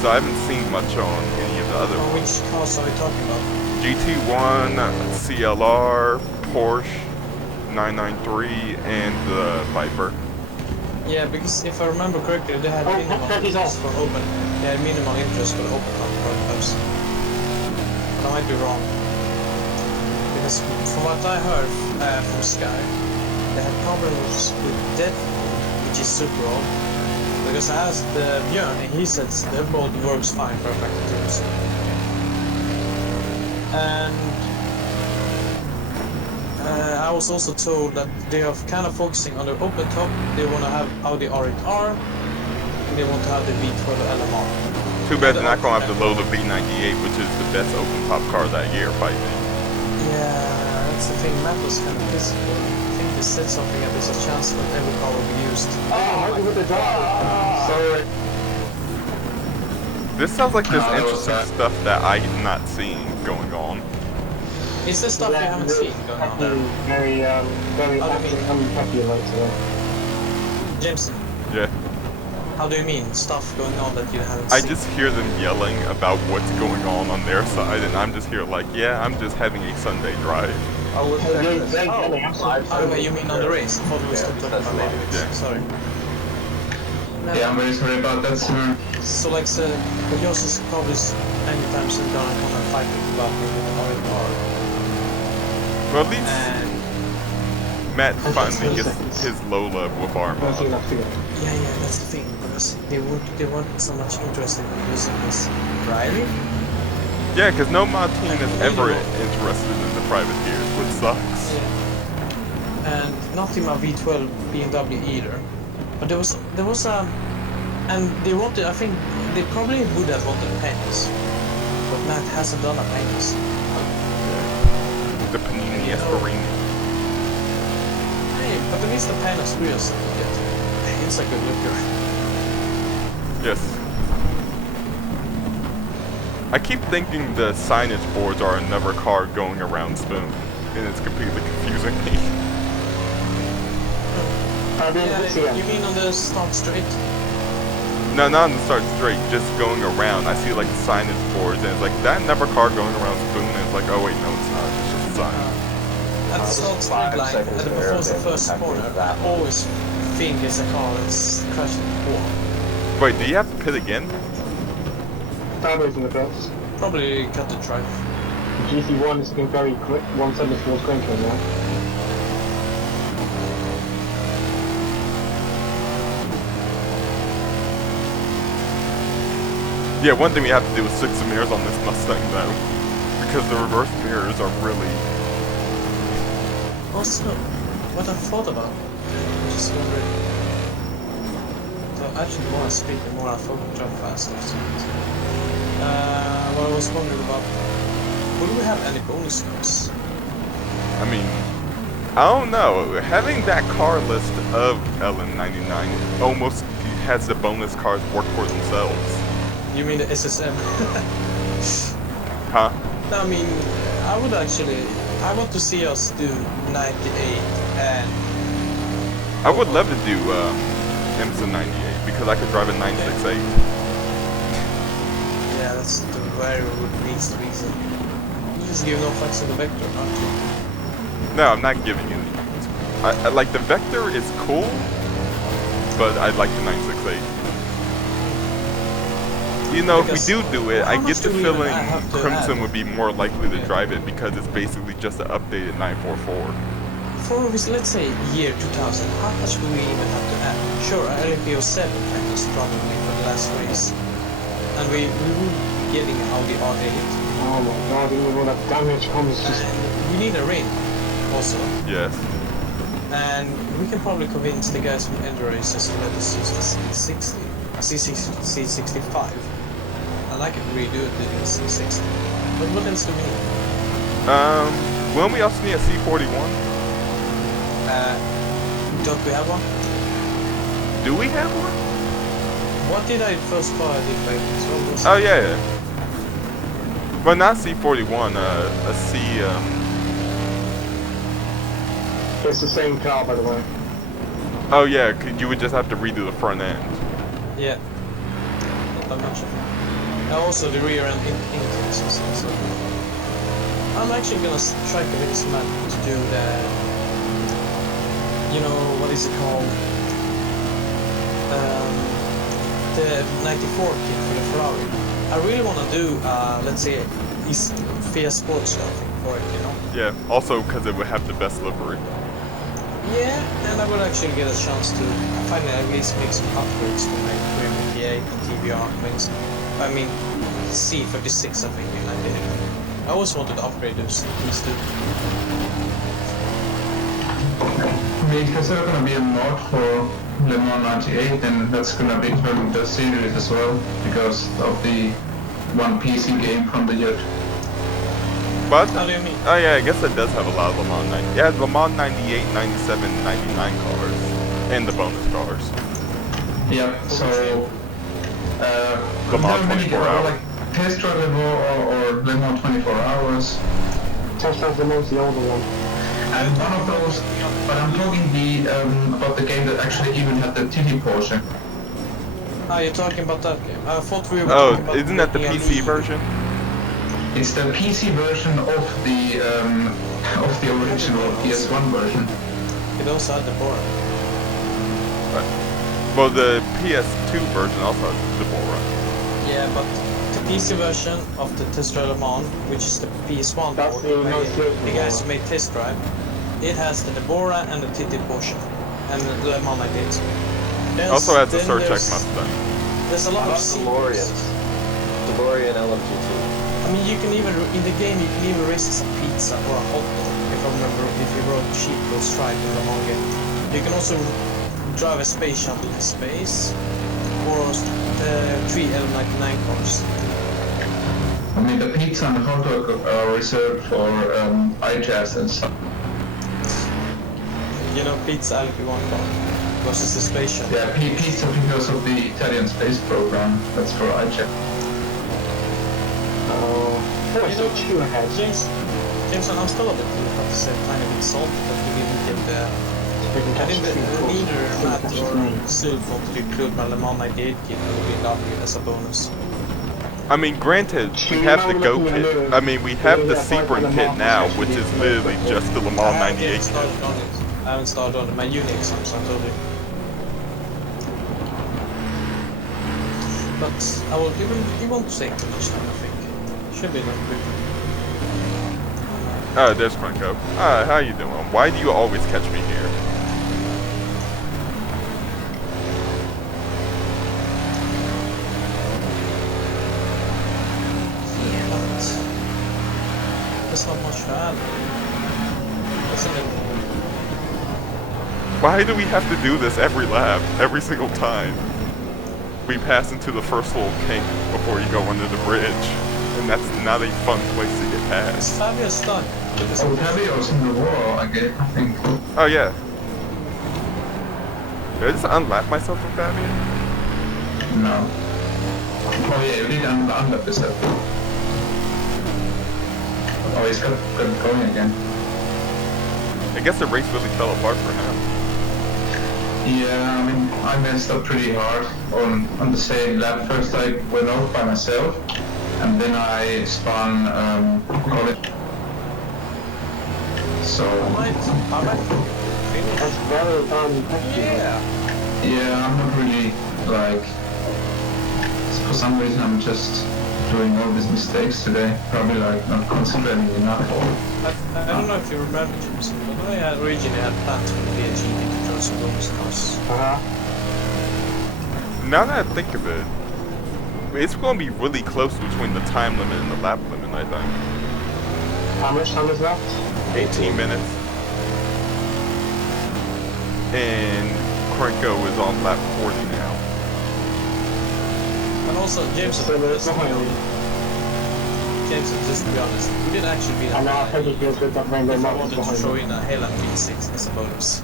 So I haven't seen much on any of the other ones. Which cars are we talking about? GT1, CLR, Porsche 993, and the Viper. Yeah, because if I remember correctly, they had minimal interest for open. They had minimal interest for open prototypes. But I might be wrong. Because from what I heard from Sky, they had problems with Deadpool, which is super old. Because I asked Björn, and he said the boat works fine for Factor 2. So. And I was also told that they are kind of focusing on the open top. They want to have Audi R8R, and they want to have the V12 LMR. Too bad they're not going to have the Lola V98, which is the best open top car that year, I think. Yeah, that's the thing. Matt was kind of pissed. I think they said something that there's a chance that every car will be used. Oh, with the drive. Sorry. This sounds like there's No, that was interesting stuff that I'm not seeing going on. Is there stuff you haven't seen going on there? Very, very How do you active, unhappy like today. Jameson, Yeah. how do you mean stuff going on that you haven't I seen? just hear them yelling about what's going on their side, and I'm just here like, yeah, I'm just having a Sunday drive. Oh, let's check this. Oh, you mean on the race? I thought we Yeah, stopped talking that's about live. maybe. Yeah. Sorry. Yeah, I'm very sorry about that, sir. So like, yours is probably anytime soon gonna come and fight about me with an RR. Well, at least And Matt finally gets his Lola with armor. That's enough to go. yeah, that's the thing, because they weren't so much interested in using this driving. Yeah, because no mod team is ever interested in the privateers, which sucks. Yeah. And not in my V12 BMW either. But there was and they wanted, I think they probably would have wanted paints, but Matt hasn't done a paints. The Panini You know- Esperini. Hey, but at least the paint is real simple yet. It's a good looker. Yes. I keep thinking the signage boards are another car going around Spoon, and it's completely confusing me. Yeah, you mean on the start straight? No, not on the start straight, just going around. I see like signage boards, and it's like, that never car going around Spoon, and it's like, oh wait, no, it's not. It's just a sign. At the start straight line, and before the first corner, I always think it's a car that's crashed in the wall. Wait, do you have to pit again? Sideways in the best. Probably cut the track. GT1 is looking very quick. 174 is going to now. Yeah, one thing we have to do is fix the mirrors on this Mustang though, because the reverse mirrors are really... Also, what I thought about, I'm just wondering. Actually, the more I speak, the more I drive faster. What I was wondering about, would we have any bonus cars? I mean, I don't know. Having that car list of LM99 almost has the bonus cars work for themselves. You mean the SSM? Huh? I mean, I want to see us do 98 and... I would love to do IMSA 98 because I could drive a 968. Yeah, that's the very least reason. You just give no flex to the Vector, aren't you? No, I'm not giving you. I like the Vector is cool, but I like the 968. You know, if we do it, I get the feeling Crimson would be more likely to drive it because it's basically just an updated 944. For, let's say, year 2000, how much do we even have to add? Sure, LMP07 factors probably for the last race. And we will be getting an Audi R8. Oh my god, even all that damage comes just... And we need a ring, also. Yes. And we can probably convince the guys from Enduro Racers to let us use the C60, C65. And I can redo it in the C60. But what else do we need? Won't we also need a C41? Don't we have one? Do we have one? What did I first buy? Oh yeah. But not C41, a C, It's the same car, by the way. Oh yeah, you would just have to redo the front end. Yeah. Not that much of it. And also the rear end intakes and stuff. So I'm actually gonna try to convince Matt to do the, you know, what is it called? The 94 kit for the Ferrari. I really want to do, let's say, FIA Sports stuff for it, you know? Yeah, also because it would have the best livery. Yeah, and I would actually get a chance to finally at least make some upgrades to my Cream PA and TBR things. I mean, C36 I think, and I did it. I always wanted to upgrade these two. Because there's going to be a mod for Le Mans 98, and that's going to be from the series as well, because of the one PC game from the Jet. But, How do you mean? oh yeah, I guess it does have a lot of Le Mans 90. Yeah, Le Mans 98, 97, 99 cars. And the bonus cars. Yeah, so Le Mans there are many 24 hours. like Test Drive Le Mans or Le Mans 24 hours. Test Drive Le Mans, the older one. And one of those, but I'm talking about the game that actually even had the TT portion. Ah, you're talking about that game. I thought we were talking about isn't that the PC ELE. version? It's the PC version of the original PS1 version. It also had the board. Well, the PS2 version also has Deborah. Yeah, but the PC version of the Test Drive Le Mans, which is the PS1 That's board, the by most beautiful the guys one. who made Test Drive, it has the Deborah and the TT portion, and the Le Mans 98. Also has the Star Trek Mustang. There's a lot of DeLoreans. sequels. DeLorean LMGT. I mean, you can even in the game you can even race as a pizza or a hot dog. If I remember, if you rode cheap or Stripe in the Mans game, you can also drive a space shuttle in space or the 3 L99 cars. I mean, the pizza and the hot dog are reserved for iJazz and stuff. You know, pizza LP1 car versus the space shuttle. Yeah, pizza because of the Italian space program. That's for iJazz. Oh, You know, two ahead. Jameson, I'm still a bit, how to say, tiny bit salty that we didn't get the... I think that neither Matt or Sylv wanted to include my Le Mans 98 kit that would be lovely as a bonus. I mean, granted, we have the Go kit. I mean, we have the Sebring kit now, which is literally just the Le Mans 98 kit. I haven't started on it. My uni exams, I told you. But I will, it won't take too much time, I think. Should be done quickly. There's Franco. How you doing? Why do you always catch me here? Yeah, but there's not much to add. Isn't it? Why do we have to do this every lap, every single time? We pass into the first little kink before you go under the bridge, and that's not a fun place to get past. Is Fabio stuck? So Fabio's in the wall, I think. Oh yeah. Did I just unlap myself from Fabian? No. Oh yeah, you did unlap yourself. Oh, he's got it going again. I guess the race really fell apart for him. Yeah, I mean, I messed up pretty hard on the same lap. First I went off by myself, and then I spun college. So I might finish. That's very effective. yeah, I'm not really like. For some reason, I'm just doing all these mistakes today. Probably like not concentrating enough. I don't know if you remember, James, but I originally had plans for the VG to throw some bonus cars. Now that I think of it, it's going to be really close between the time limit and the lap limit, I think. How much time is left? 18 minutes. And Krenko is on lap 40 now. And also, James, just to be honest, we didn't actually beat I know, I think it feels good that Rainbow if I Mountain wanted to behind throw me. in a Helen V6 as a bonus.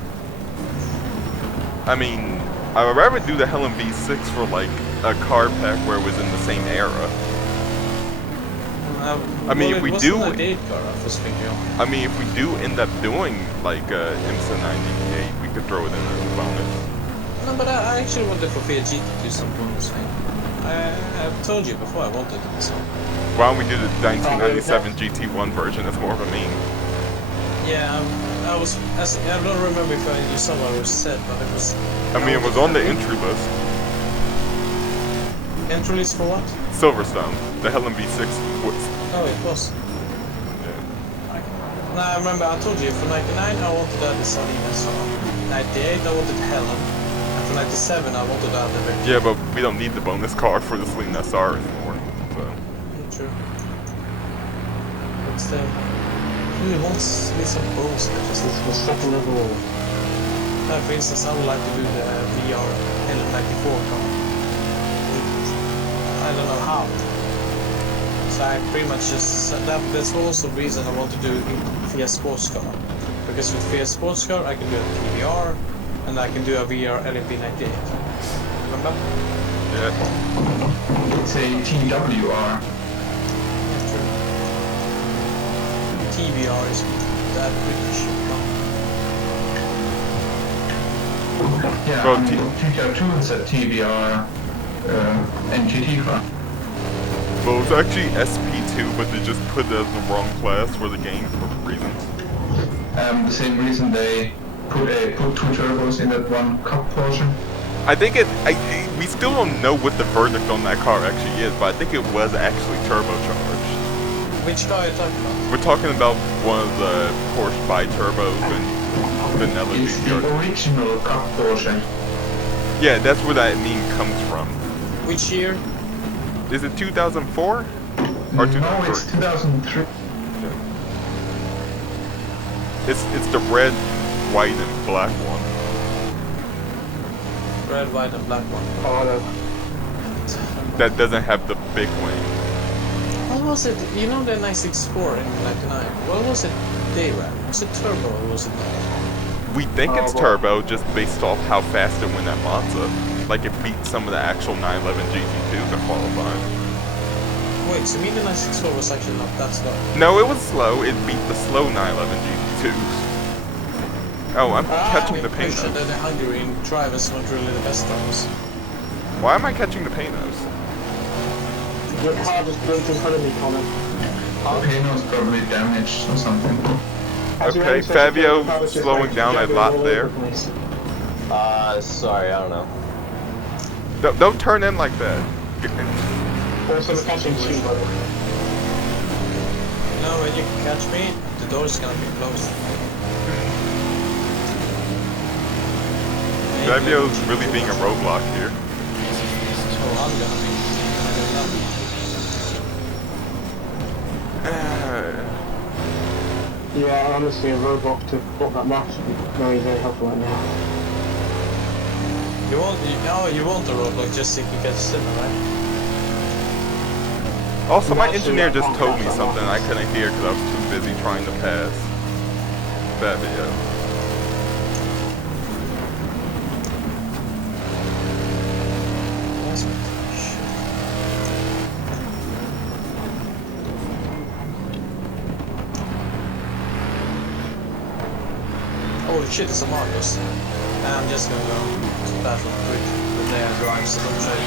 I mean, I would rather do the Helen V6 for like a car pack where it was in the same era. I mean, well, if we it do, wasn't a date car, I was thinking of. I mean, if we do end up doing like IMSA 98, we could throw it in as a bonus. No, but I actually wanted for FIA GT to do some bonus thing. I've told you before I wanted it, so. Why don't we do the 1997 GT1 version? That's more of a meme. Yeah, I was. I don't remember if you saw what I said, but it was. I mean, it was on the entry list. Entry list for what? Silverstone, the Helen V6 was. Oh, it was. Yeah. No, I remember I told you for 99 I wanted the Salina SR. 98 I wanted Helen. And for 97 I wanted the Vector. Yeah, but we don't need the bonus car for the Sling SR anymore. So. True. But still, who wants me some bonus matches? This was second level. For instance, I would like to do the VR L94 car. I don't know how. So I pretty much just that's also the reason I want to do FIA Sports Car. Because with FIA Sports Car I can do a PBR and I can do a VR LMP98. Remember? Yeah. It's a TWR. Yeah, true. TBR is that British. Yeah, Well, GTR 2 is a TBR NGT car. Well, it's actually SP2, but they just put it as the wrong class for the game for reasons. The same reason they put two turbos in that one cup portion. I think we still don't know what the verdict on that car actually is, but I think it was actually turbocharged. Which car are you talking about? We're talking about one of the Porsche bi-turbos and vanilla It's GTR. the original cup portion. Yeah, that's where that meme comes from. Which year? Is it 2004? Or 2003? No, it's 2003. It's the red, white, and black one. Red, white, and black one. Oh no. That doesn't have the big wing. What was it? You know the 964 in 99? What was it they ran? Was it turbo or was it not? We think it's turbo just based off how fast it went at Monza. Like it beat some of the actual 911 GT2s in qualifying. Wait, so you mean the 964 was actually not that slow? No, it was slow. It beat the slow 911 GT2s. Oh, I'm catching the paint notes. notes. The Hungarian drivers weren't really the best drivers. Why am I catching the paint notes? Your car just blinked in front of me, Connor. The paint's probably damaged or something. Okay, Fabio slowing down a lot there. Sorry, I don't know. Don't turn in like that. Also catching two, by the way. No, when you can catch me, the door's gonna be closed. Fabio's really being a roadblock here. Oh, I'm gonna be. Yeah, honestly, a robot to block that map would be very, very helpful right now. You want a roadblock just so you can catch Simmer, right? Also, my engineer just told me something I couldn't hear because I was too busy trying to pass Fabio. Holy shit, it's a Marcos. I'm just gonna go to the bathroom quick with their drive, so don't try to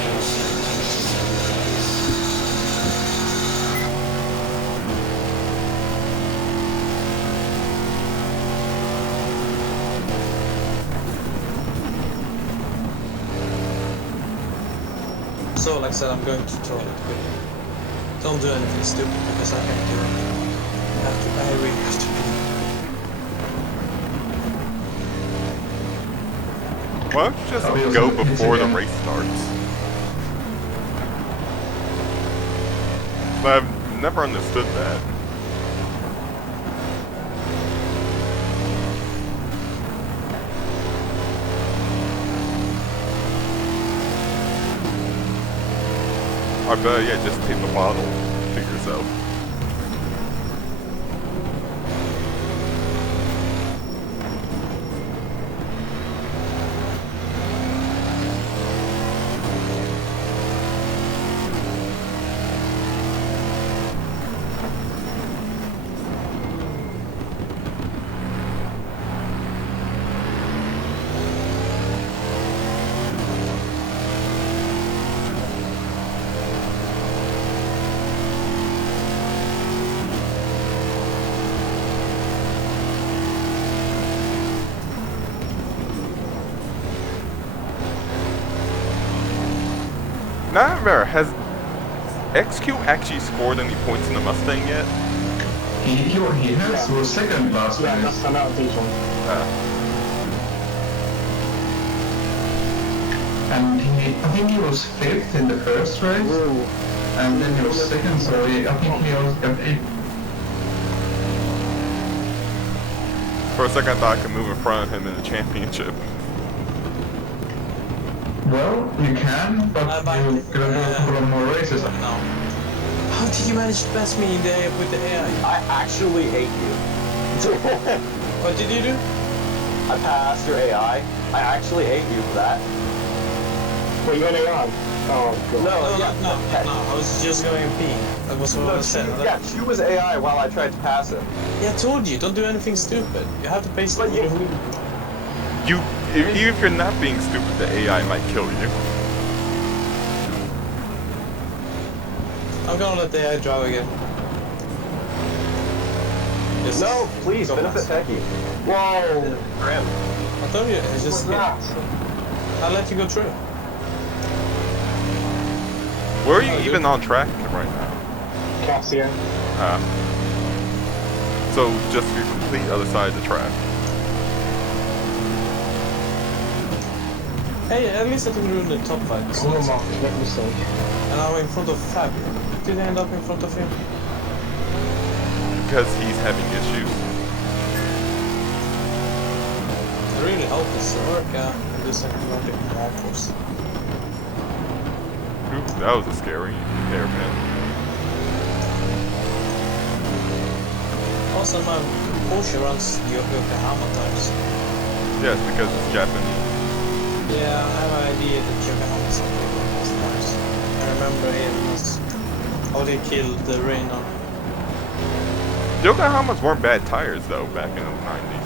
So, like I said, I'm going to the toilet quickly. Don't do anything stupid because I can't do it. I really have to pee. Why don't you just go before the race starts? But I've never understood that. I bet, yeah, just take the bottle to yourself. Nightmare, has XQ actually scored any points in the Mustang yet? He has, he was second last Yeah, race. that's an out of these ones. And I think he was 5th in the first race, Ooh. and then he was 2nd, so I think he always got 8th. For a second I thought I could move in front of him in the championship. Well, you can, but you're gonna do a couple of more races. No. How did you manage to pass me in the air with the AI? I actually hate you. What did you do? I passed your AI. I actually hate you for that. Wait, you're an AI? Oh god. No, I was just going and peeing. That was what I said. Yeah, she was AI while I tried to pass him. Yeah, I told you, don't do anything stupid. You have to pay But you, Even if you're not being stupid, the AI might kill you. I'm gonna let the AI drive again. Just no, please, go benefit fast. Becky. Whoa! Grim. I told you, it's just What's that? I'll let you go through. Where are you even on track right now? Casio. So just your complete other side of the track. Hey, at least I didn't ruin the top 5. So Oh my, make a mistake. and I'm in front of Fabio. Did I end up in front of him? Because he's having issues. I really hope this will work in this automatic markers. Oops, that was a scary hairpin. Also, my Porsche runs Yokohama tires. Yes, because it's Japanese. Yeah, I have an idea that Yokohama is something with those tires. I remember how they killed the Renault. Yokohamas weren't bad tires though back in the 90s.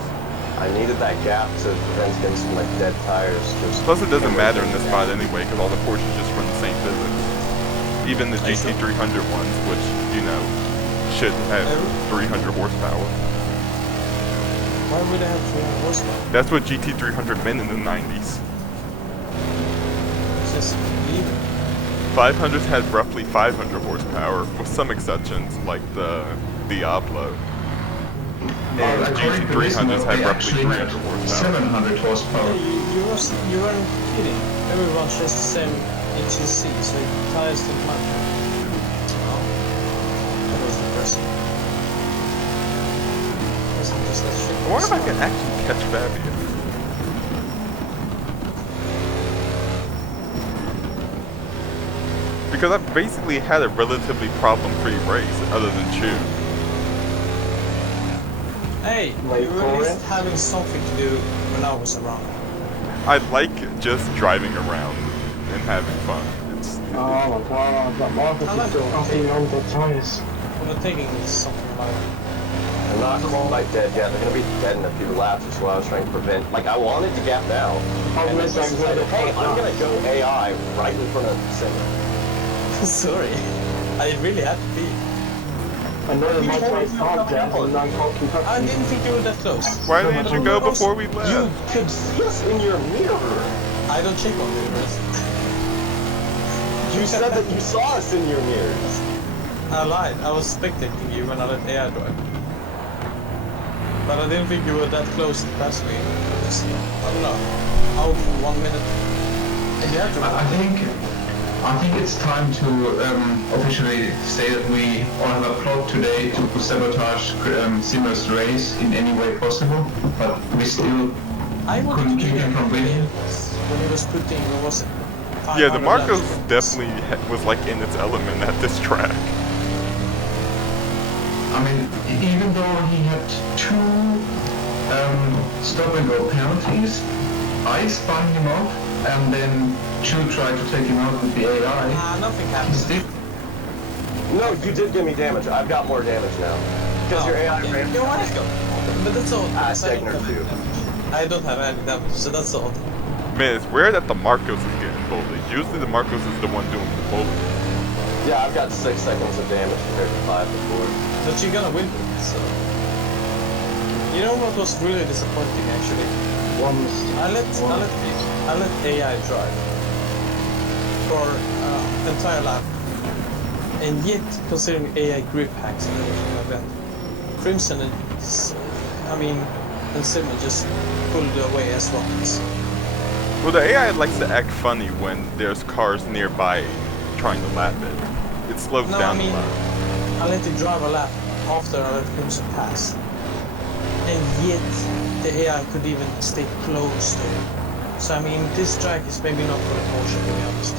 I needed that gap to prevent him from like dead tires. Plus, it doesn't matter in this spot anyway, because all the Porsches just run the same physics. Even the GT300 ones, which, you know, should have 300 horsepower. Why would I have 300 horsepower? That's what GT300 meant in the 90s. It's just leave it. 500s had roughly 500 horsepower, with some exceptions, like the Diablo. And according to this GT300s mode, had they roughly actually 300 had horsepower. 700 horsepower. You weren't kidding. Everyone shares the same HCC, so tires didn't matter. Oh, that was depressing. Wasn't just that shit. I wonder if I can actually catch Fabio. Because I've basically had a relatively problem-free race, other than Chew. Hey, Wait you were for at least it. having something to do when I was around. I like just driving around and having fun. It's Oh my god, that Marcus I like is still it. fucking on the tires. When I'm taking something like They're not quite dead yet. They're gonna be dead in a few laps, which is what I was trying to prevent. Like I wanted to gap now, and then just decided, hey, I'm gonna go AI right in front of Simmer. sorry, I really had to be. I know the motorway can't get and I can't keep up. I didn't think you were that close. Why didn't you go before we left? You could see us in your mirror. I don't check on mirrors. You said that you saw us in your mirrors. I lied. I was spectating you when I let AI drive. But I didn't think you were that close to pass me. I don't know. Out for 1 minute. And you have to I think it's time to officially say that we all have a plot today to sabotage Simmer's race in any way possible, but we still I wanted couldn't to keep do him that from winning. when he was putting, what was it? Yeah, the 500 Marcos laps. definitely was like in its element at this track. I mean, even though he had 2 stop-and-go penalties, I spun him off, and then Chu tried to take him out with the AI. Nothing He happened. still... No, you did give me damage. I've got more damage now. Because your AI yeah. ran. You're right, go. But that's all. because I don't Segner have any too. damage. I don't have any damage, so that's all. Man, it's rare that the Marcos is getting bullied. Usually the Marcos is the one doing the bullying. Yeah, I've got 6 seconds of damage compared to 5 before. But you're gonna win with it, so. You know what was really disappointing actually? I let AI drive for entire lap, and yet considering AI grip hacks and everything like that, Crimson and Simon just pulled away as rockets. Well, the AI likes to act funny when there's cars nearby trying to lap it. It slows No, down I mean, a lot. I let it drive a lap after I let Crimson pass, and yet the AI could even stay close to him. So I mean, this track is maybe not for the Porsche, to be honest.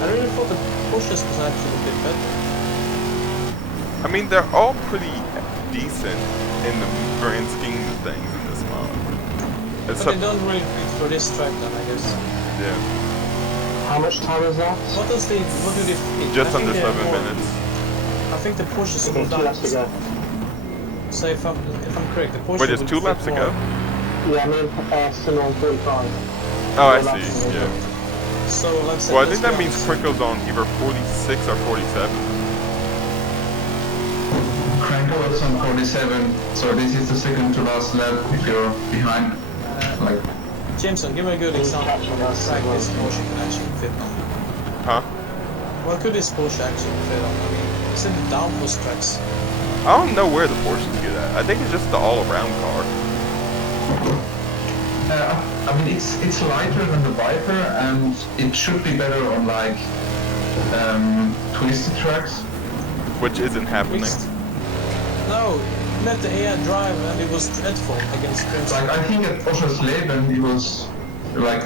I really thought the Porsches was actually a bit better. I mean, they're all pretty decent in the grand scheme of things in this mod. It's But they don't really fit for this track then, I guess. yeah, How much time is that? What do they fit? just I under think they're 7 more- minutes. I think the Porsches Okay, will 2 laps to go. So if I'm correct, the Porsche Wait, there's would 2 fit laps to more- go? Yeah, I mean, still on 45. Oh, I 4 laps see, to go. yeah. So like I said, Well, I let's think that be means honest. Crinkle's on either 46 or 47. Cranko is on 47, so this is the second to last lap if you're behind. Like, Jameson, give me a good He's example of catching what us track as well. this Porsche can actually fit on. Huh? What could this Porsche actually fit on? I mean, is it the downforce tracks? I don't know where the Porsches get at. I think it's just the all-around car. I mean, it's lighter than the Viper, and it should be better on like twisted tracks. Which isn't happening. No, let the AI drive and it was dreadful against Crimson. Like, I think at Oscher's Leben it was like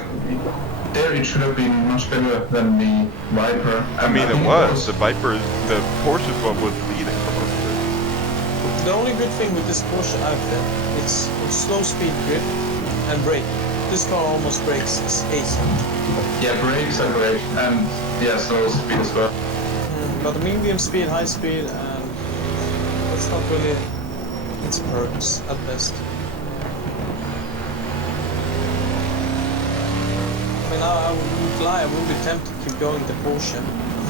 there it should have been much better than the Viper. I mean, it think was. The Viper, the Porsche was leading for most of it. The only good thing with this Porsche outfit, it's slow speed grip and brake. This car almost brakes ace. Yeah, brakes are great, and yeah, slow speed as well. But medium speed, high speed, and that's not really its purpose at best. I mean, I would lie, I would be tempted to keep going the Porsche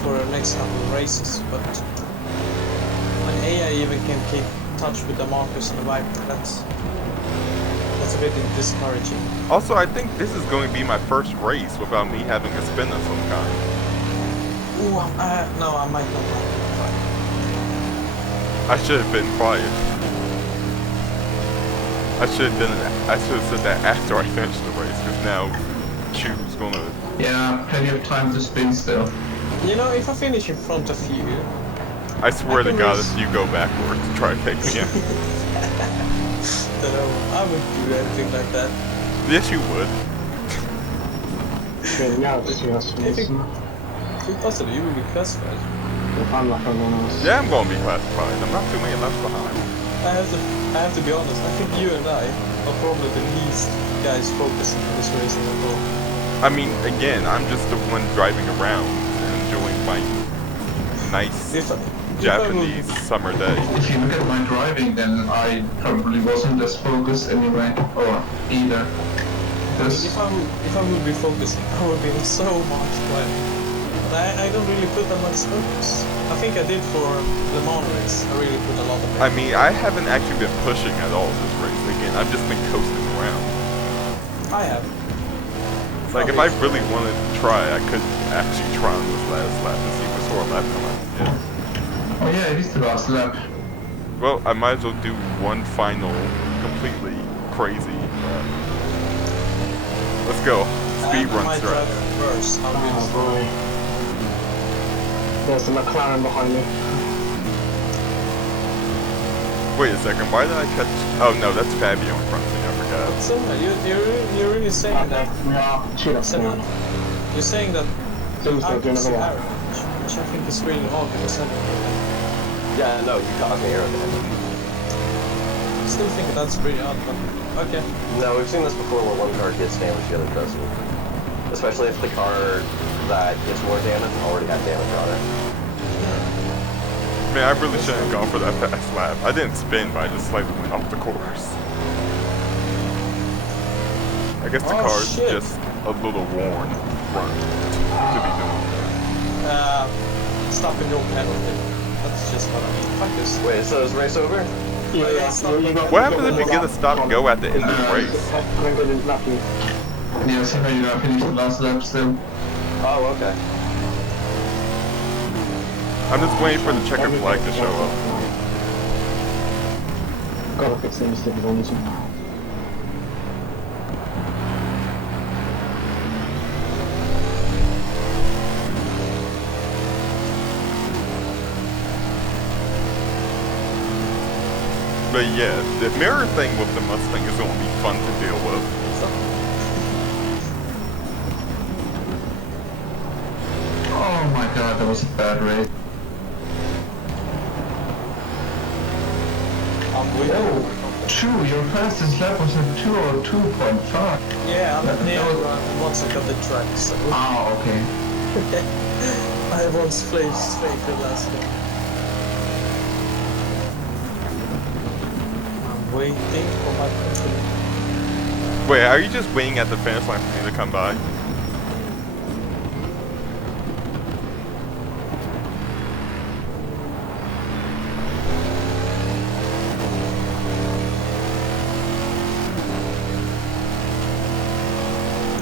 for the next couple of races, but when AI even can keep touch with the Marcus and the Viper, that's a bit discouraging. Also, I think this is going to be my first race without me having a spin of some kind. Ooh, no, I might not have. I should have been quiet. I should have said that after I finished the race, because now Chu's gonna... Yeah, plenty of time to spin still. You know, if I finish in front of you, I swear I to can God, race- if you go backwards and try to take me in. don't know, I wouldn't do anything like that. Yes, you would. Yeah, now it's just If possible, you will be classified. If I'm like everyone else. Yeah, I'm gonna be classified. I'm not too many laps behind. I have to be honest, I think you and I are probably the least guys focusing on this racing at all. I mean, again, I'm just the one driving around and enjoying my nice If I Japanese summer day. If you look at my driving, then I probably wasn't as focused anyway, or either. Because If I would be focusing, I would be in so much better. But I don't really put that much focus. I think I did for the Mans race. I really put a lot of it. I mean, I haven't actually been pushing at all this race. Again, I've just been coasting around. I have. Like, if I really wanted to try, I could actually try on this last lap and see what sort of lap time I can get. oh yeah, it is the last lap. Well, I might as well do one final, completely crazy lap. Let's go. Speed I run might drive strat. first. How good is Oh boy. There's the McLaren behind me. Wait a second, why did I catch... Oh no, that's Fabio in front of me, I forgot. So, you're really saying Okay, that... we are 2 laps Seven, behind. you're saying that Seems like Marcus another one. average, which I think is really odd because I Yeah, no, you caught me here. still think that's pretty odd, but okay. No, we've seen this before where one car gets damaged, the other doesn't. Especially if the car that gets more damage already had damage on it. Man, I really shouldn't have gone for that fast lap. I didn't spin, but I just slightly went off the course. I guess the Oh, car's shit. just a little worn front to be doing that. Stop and go penalty. That's just what I mean. Fuck this. Wait, so is race over? Yeah, you got- What happens if you get a stop and go at the end of the race? I'm going to lap you. Yeah, so you're gonna finish the last lap still. Oh, okay. I'm just waiting for the checkered flag to show up. Gotta fix the mistake on this one. But yeah, the mirror thing with the Mustang is going to be fun to deal with. Oh my god, that was a bad race. I'm with you. 2. Your fastest lap was at 2 or 2.5. Yeah, I'm That was- once I got the track, so Ah, okay. I once flew straight to last one. I'm waiting for my company. Wait, are you just waiting at the finish line for me to come by?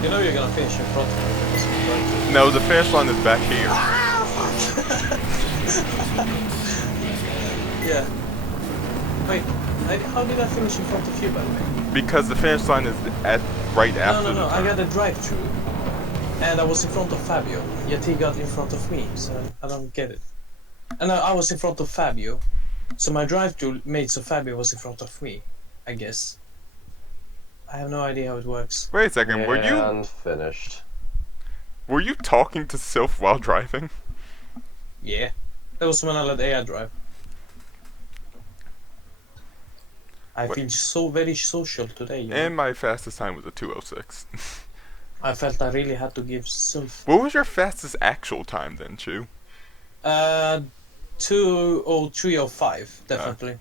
You know you're gonna finish in front of me. No, the finish line is back here. Yeah. Wait, how did I finish in front of you, by the way? Because the finish line is right after No, the I turn. got a drive-through. And I was in front of Fabio, yet he got in front of me, so I don't get it. And I was in front of Fabio, so my drive-through made so Fabio was in front of me, I guess. I have no idea how it works. Wait a second, And finished. were you talking to Sylph while driving? Yeah. That was when I let AI drive. I What? feel so very social today, you know? And my fastest time was a 2:06. I felt I really had to give self. What was your fastest actual time then, Chu? 2:03:05, definitely.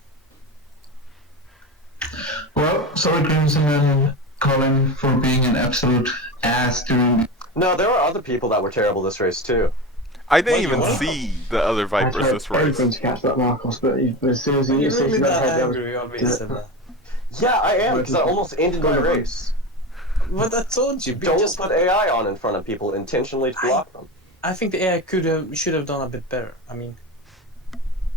Well, sorry, Crimson and Colin, for being an absolute ass to. No, there were other people that were terrible this race too. I didn't Wait, even what? see the other Vipers this race. Everyone's catch that Marcos, but as soon as Are you you say really you that head angry on me, Seba? Yeah, I am, because I almost ended my race. But I told you, Don't just put AI on in front of people intentionally to block them. I think the AI should have done a bit better. I mean,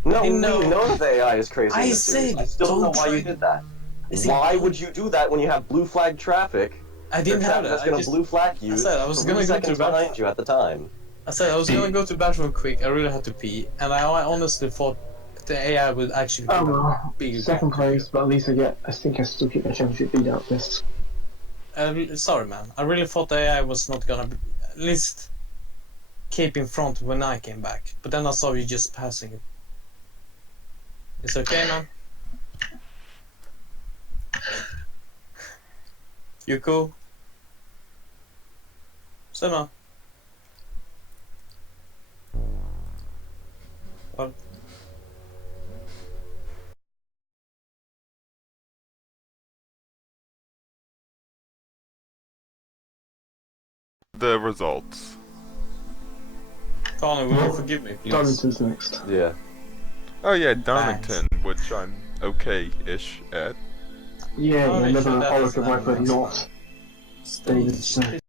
No, we didn't know- know that the AI is crazy. I in this series. said, I still don't know don't why you try- did that. I said, Why don't- would you do that when you have blue flag traffic? I didn't There's have traffic that. that's going to blue flag you. I said I was 3 gonna go to seconds the behind bathroom. you at the time. I said I was gonna go to the bathroom quick. I really had to pee, and I honestly thought the AI would actually. Oh well, Be second place, but at least I think I still keep the championship beat out this. Sorry, man. I really thought the AI was not gonna be, at least keep in front when I came back. But then I saw you just passing it. It's okay, man. You cool? Sema. What? The results. Connor, will you forgive me, please? Darlington's next. Yeah. Oh yeah, Darlington, which I'm okay-ish at. Yeah, Oh, you they never showed that as Oracle an Viper next not David Smith.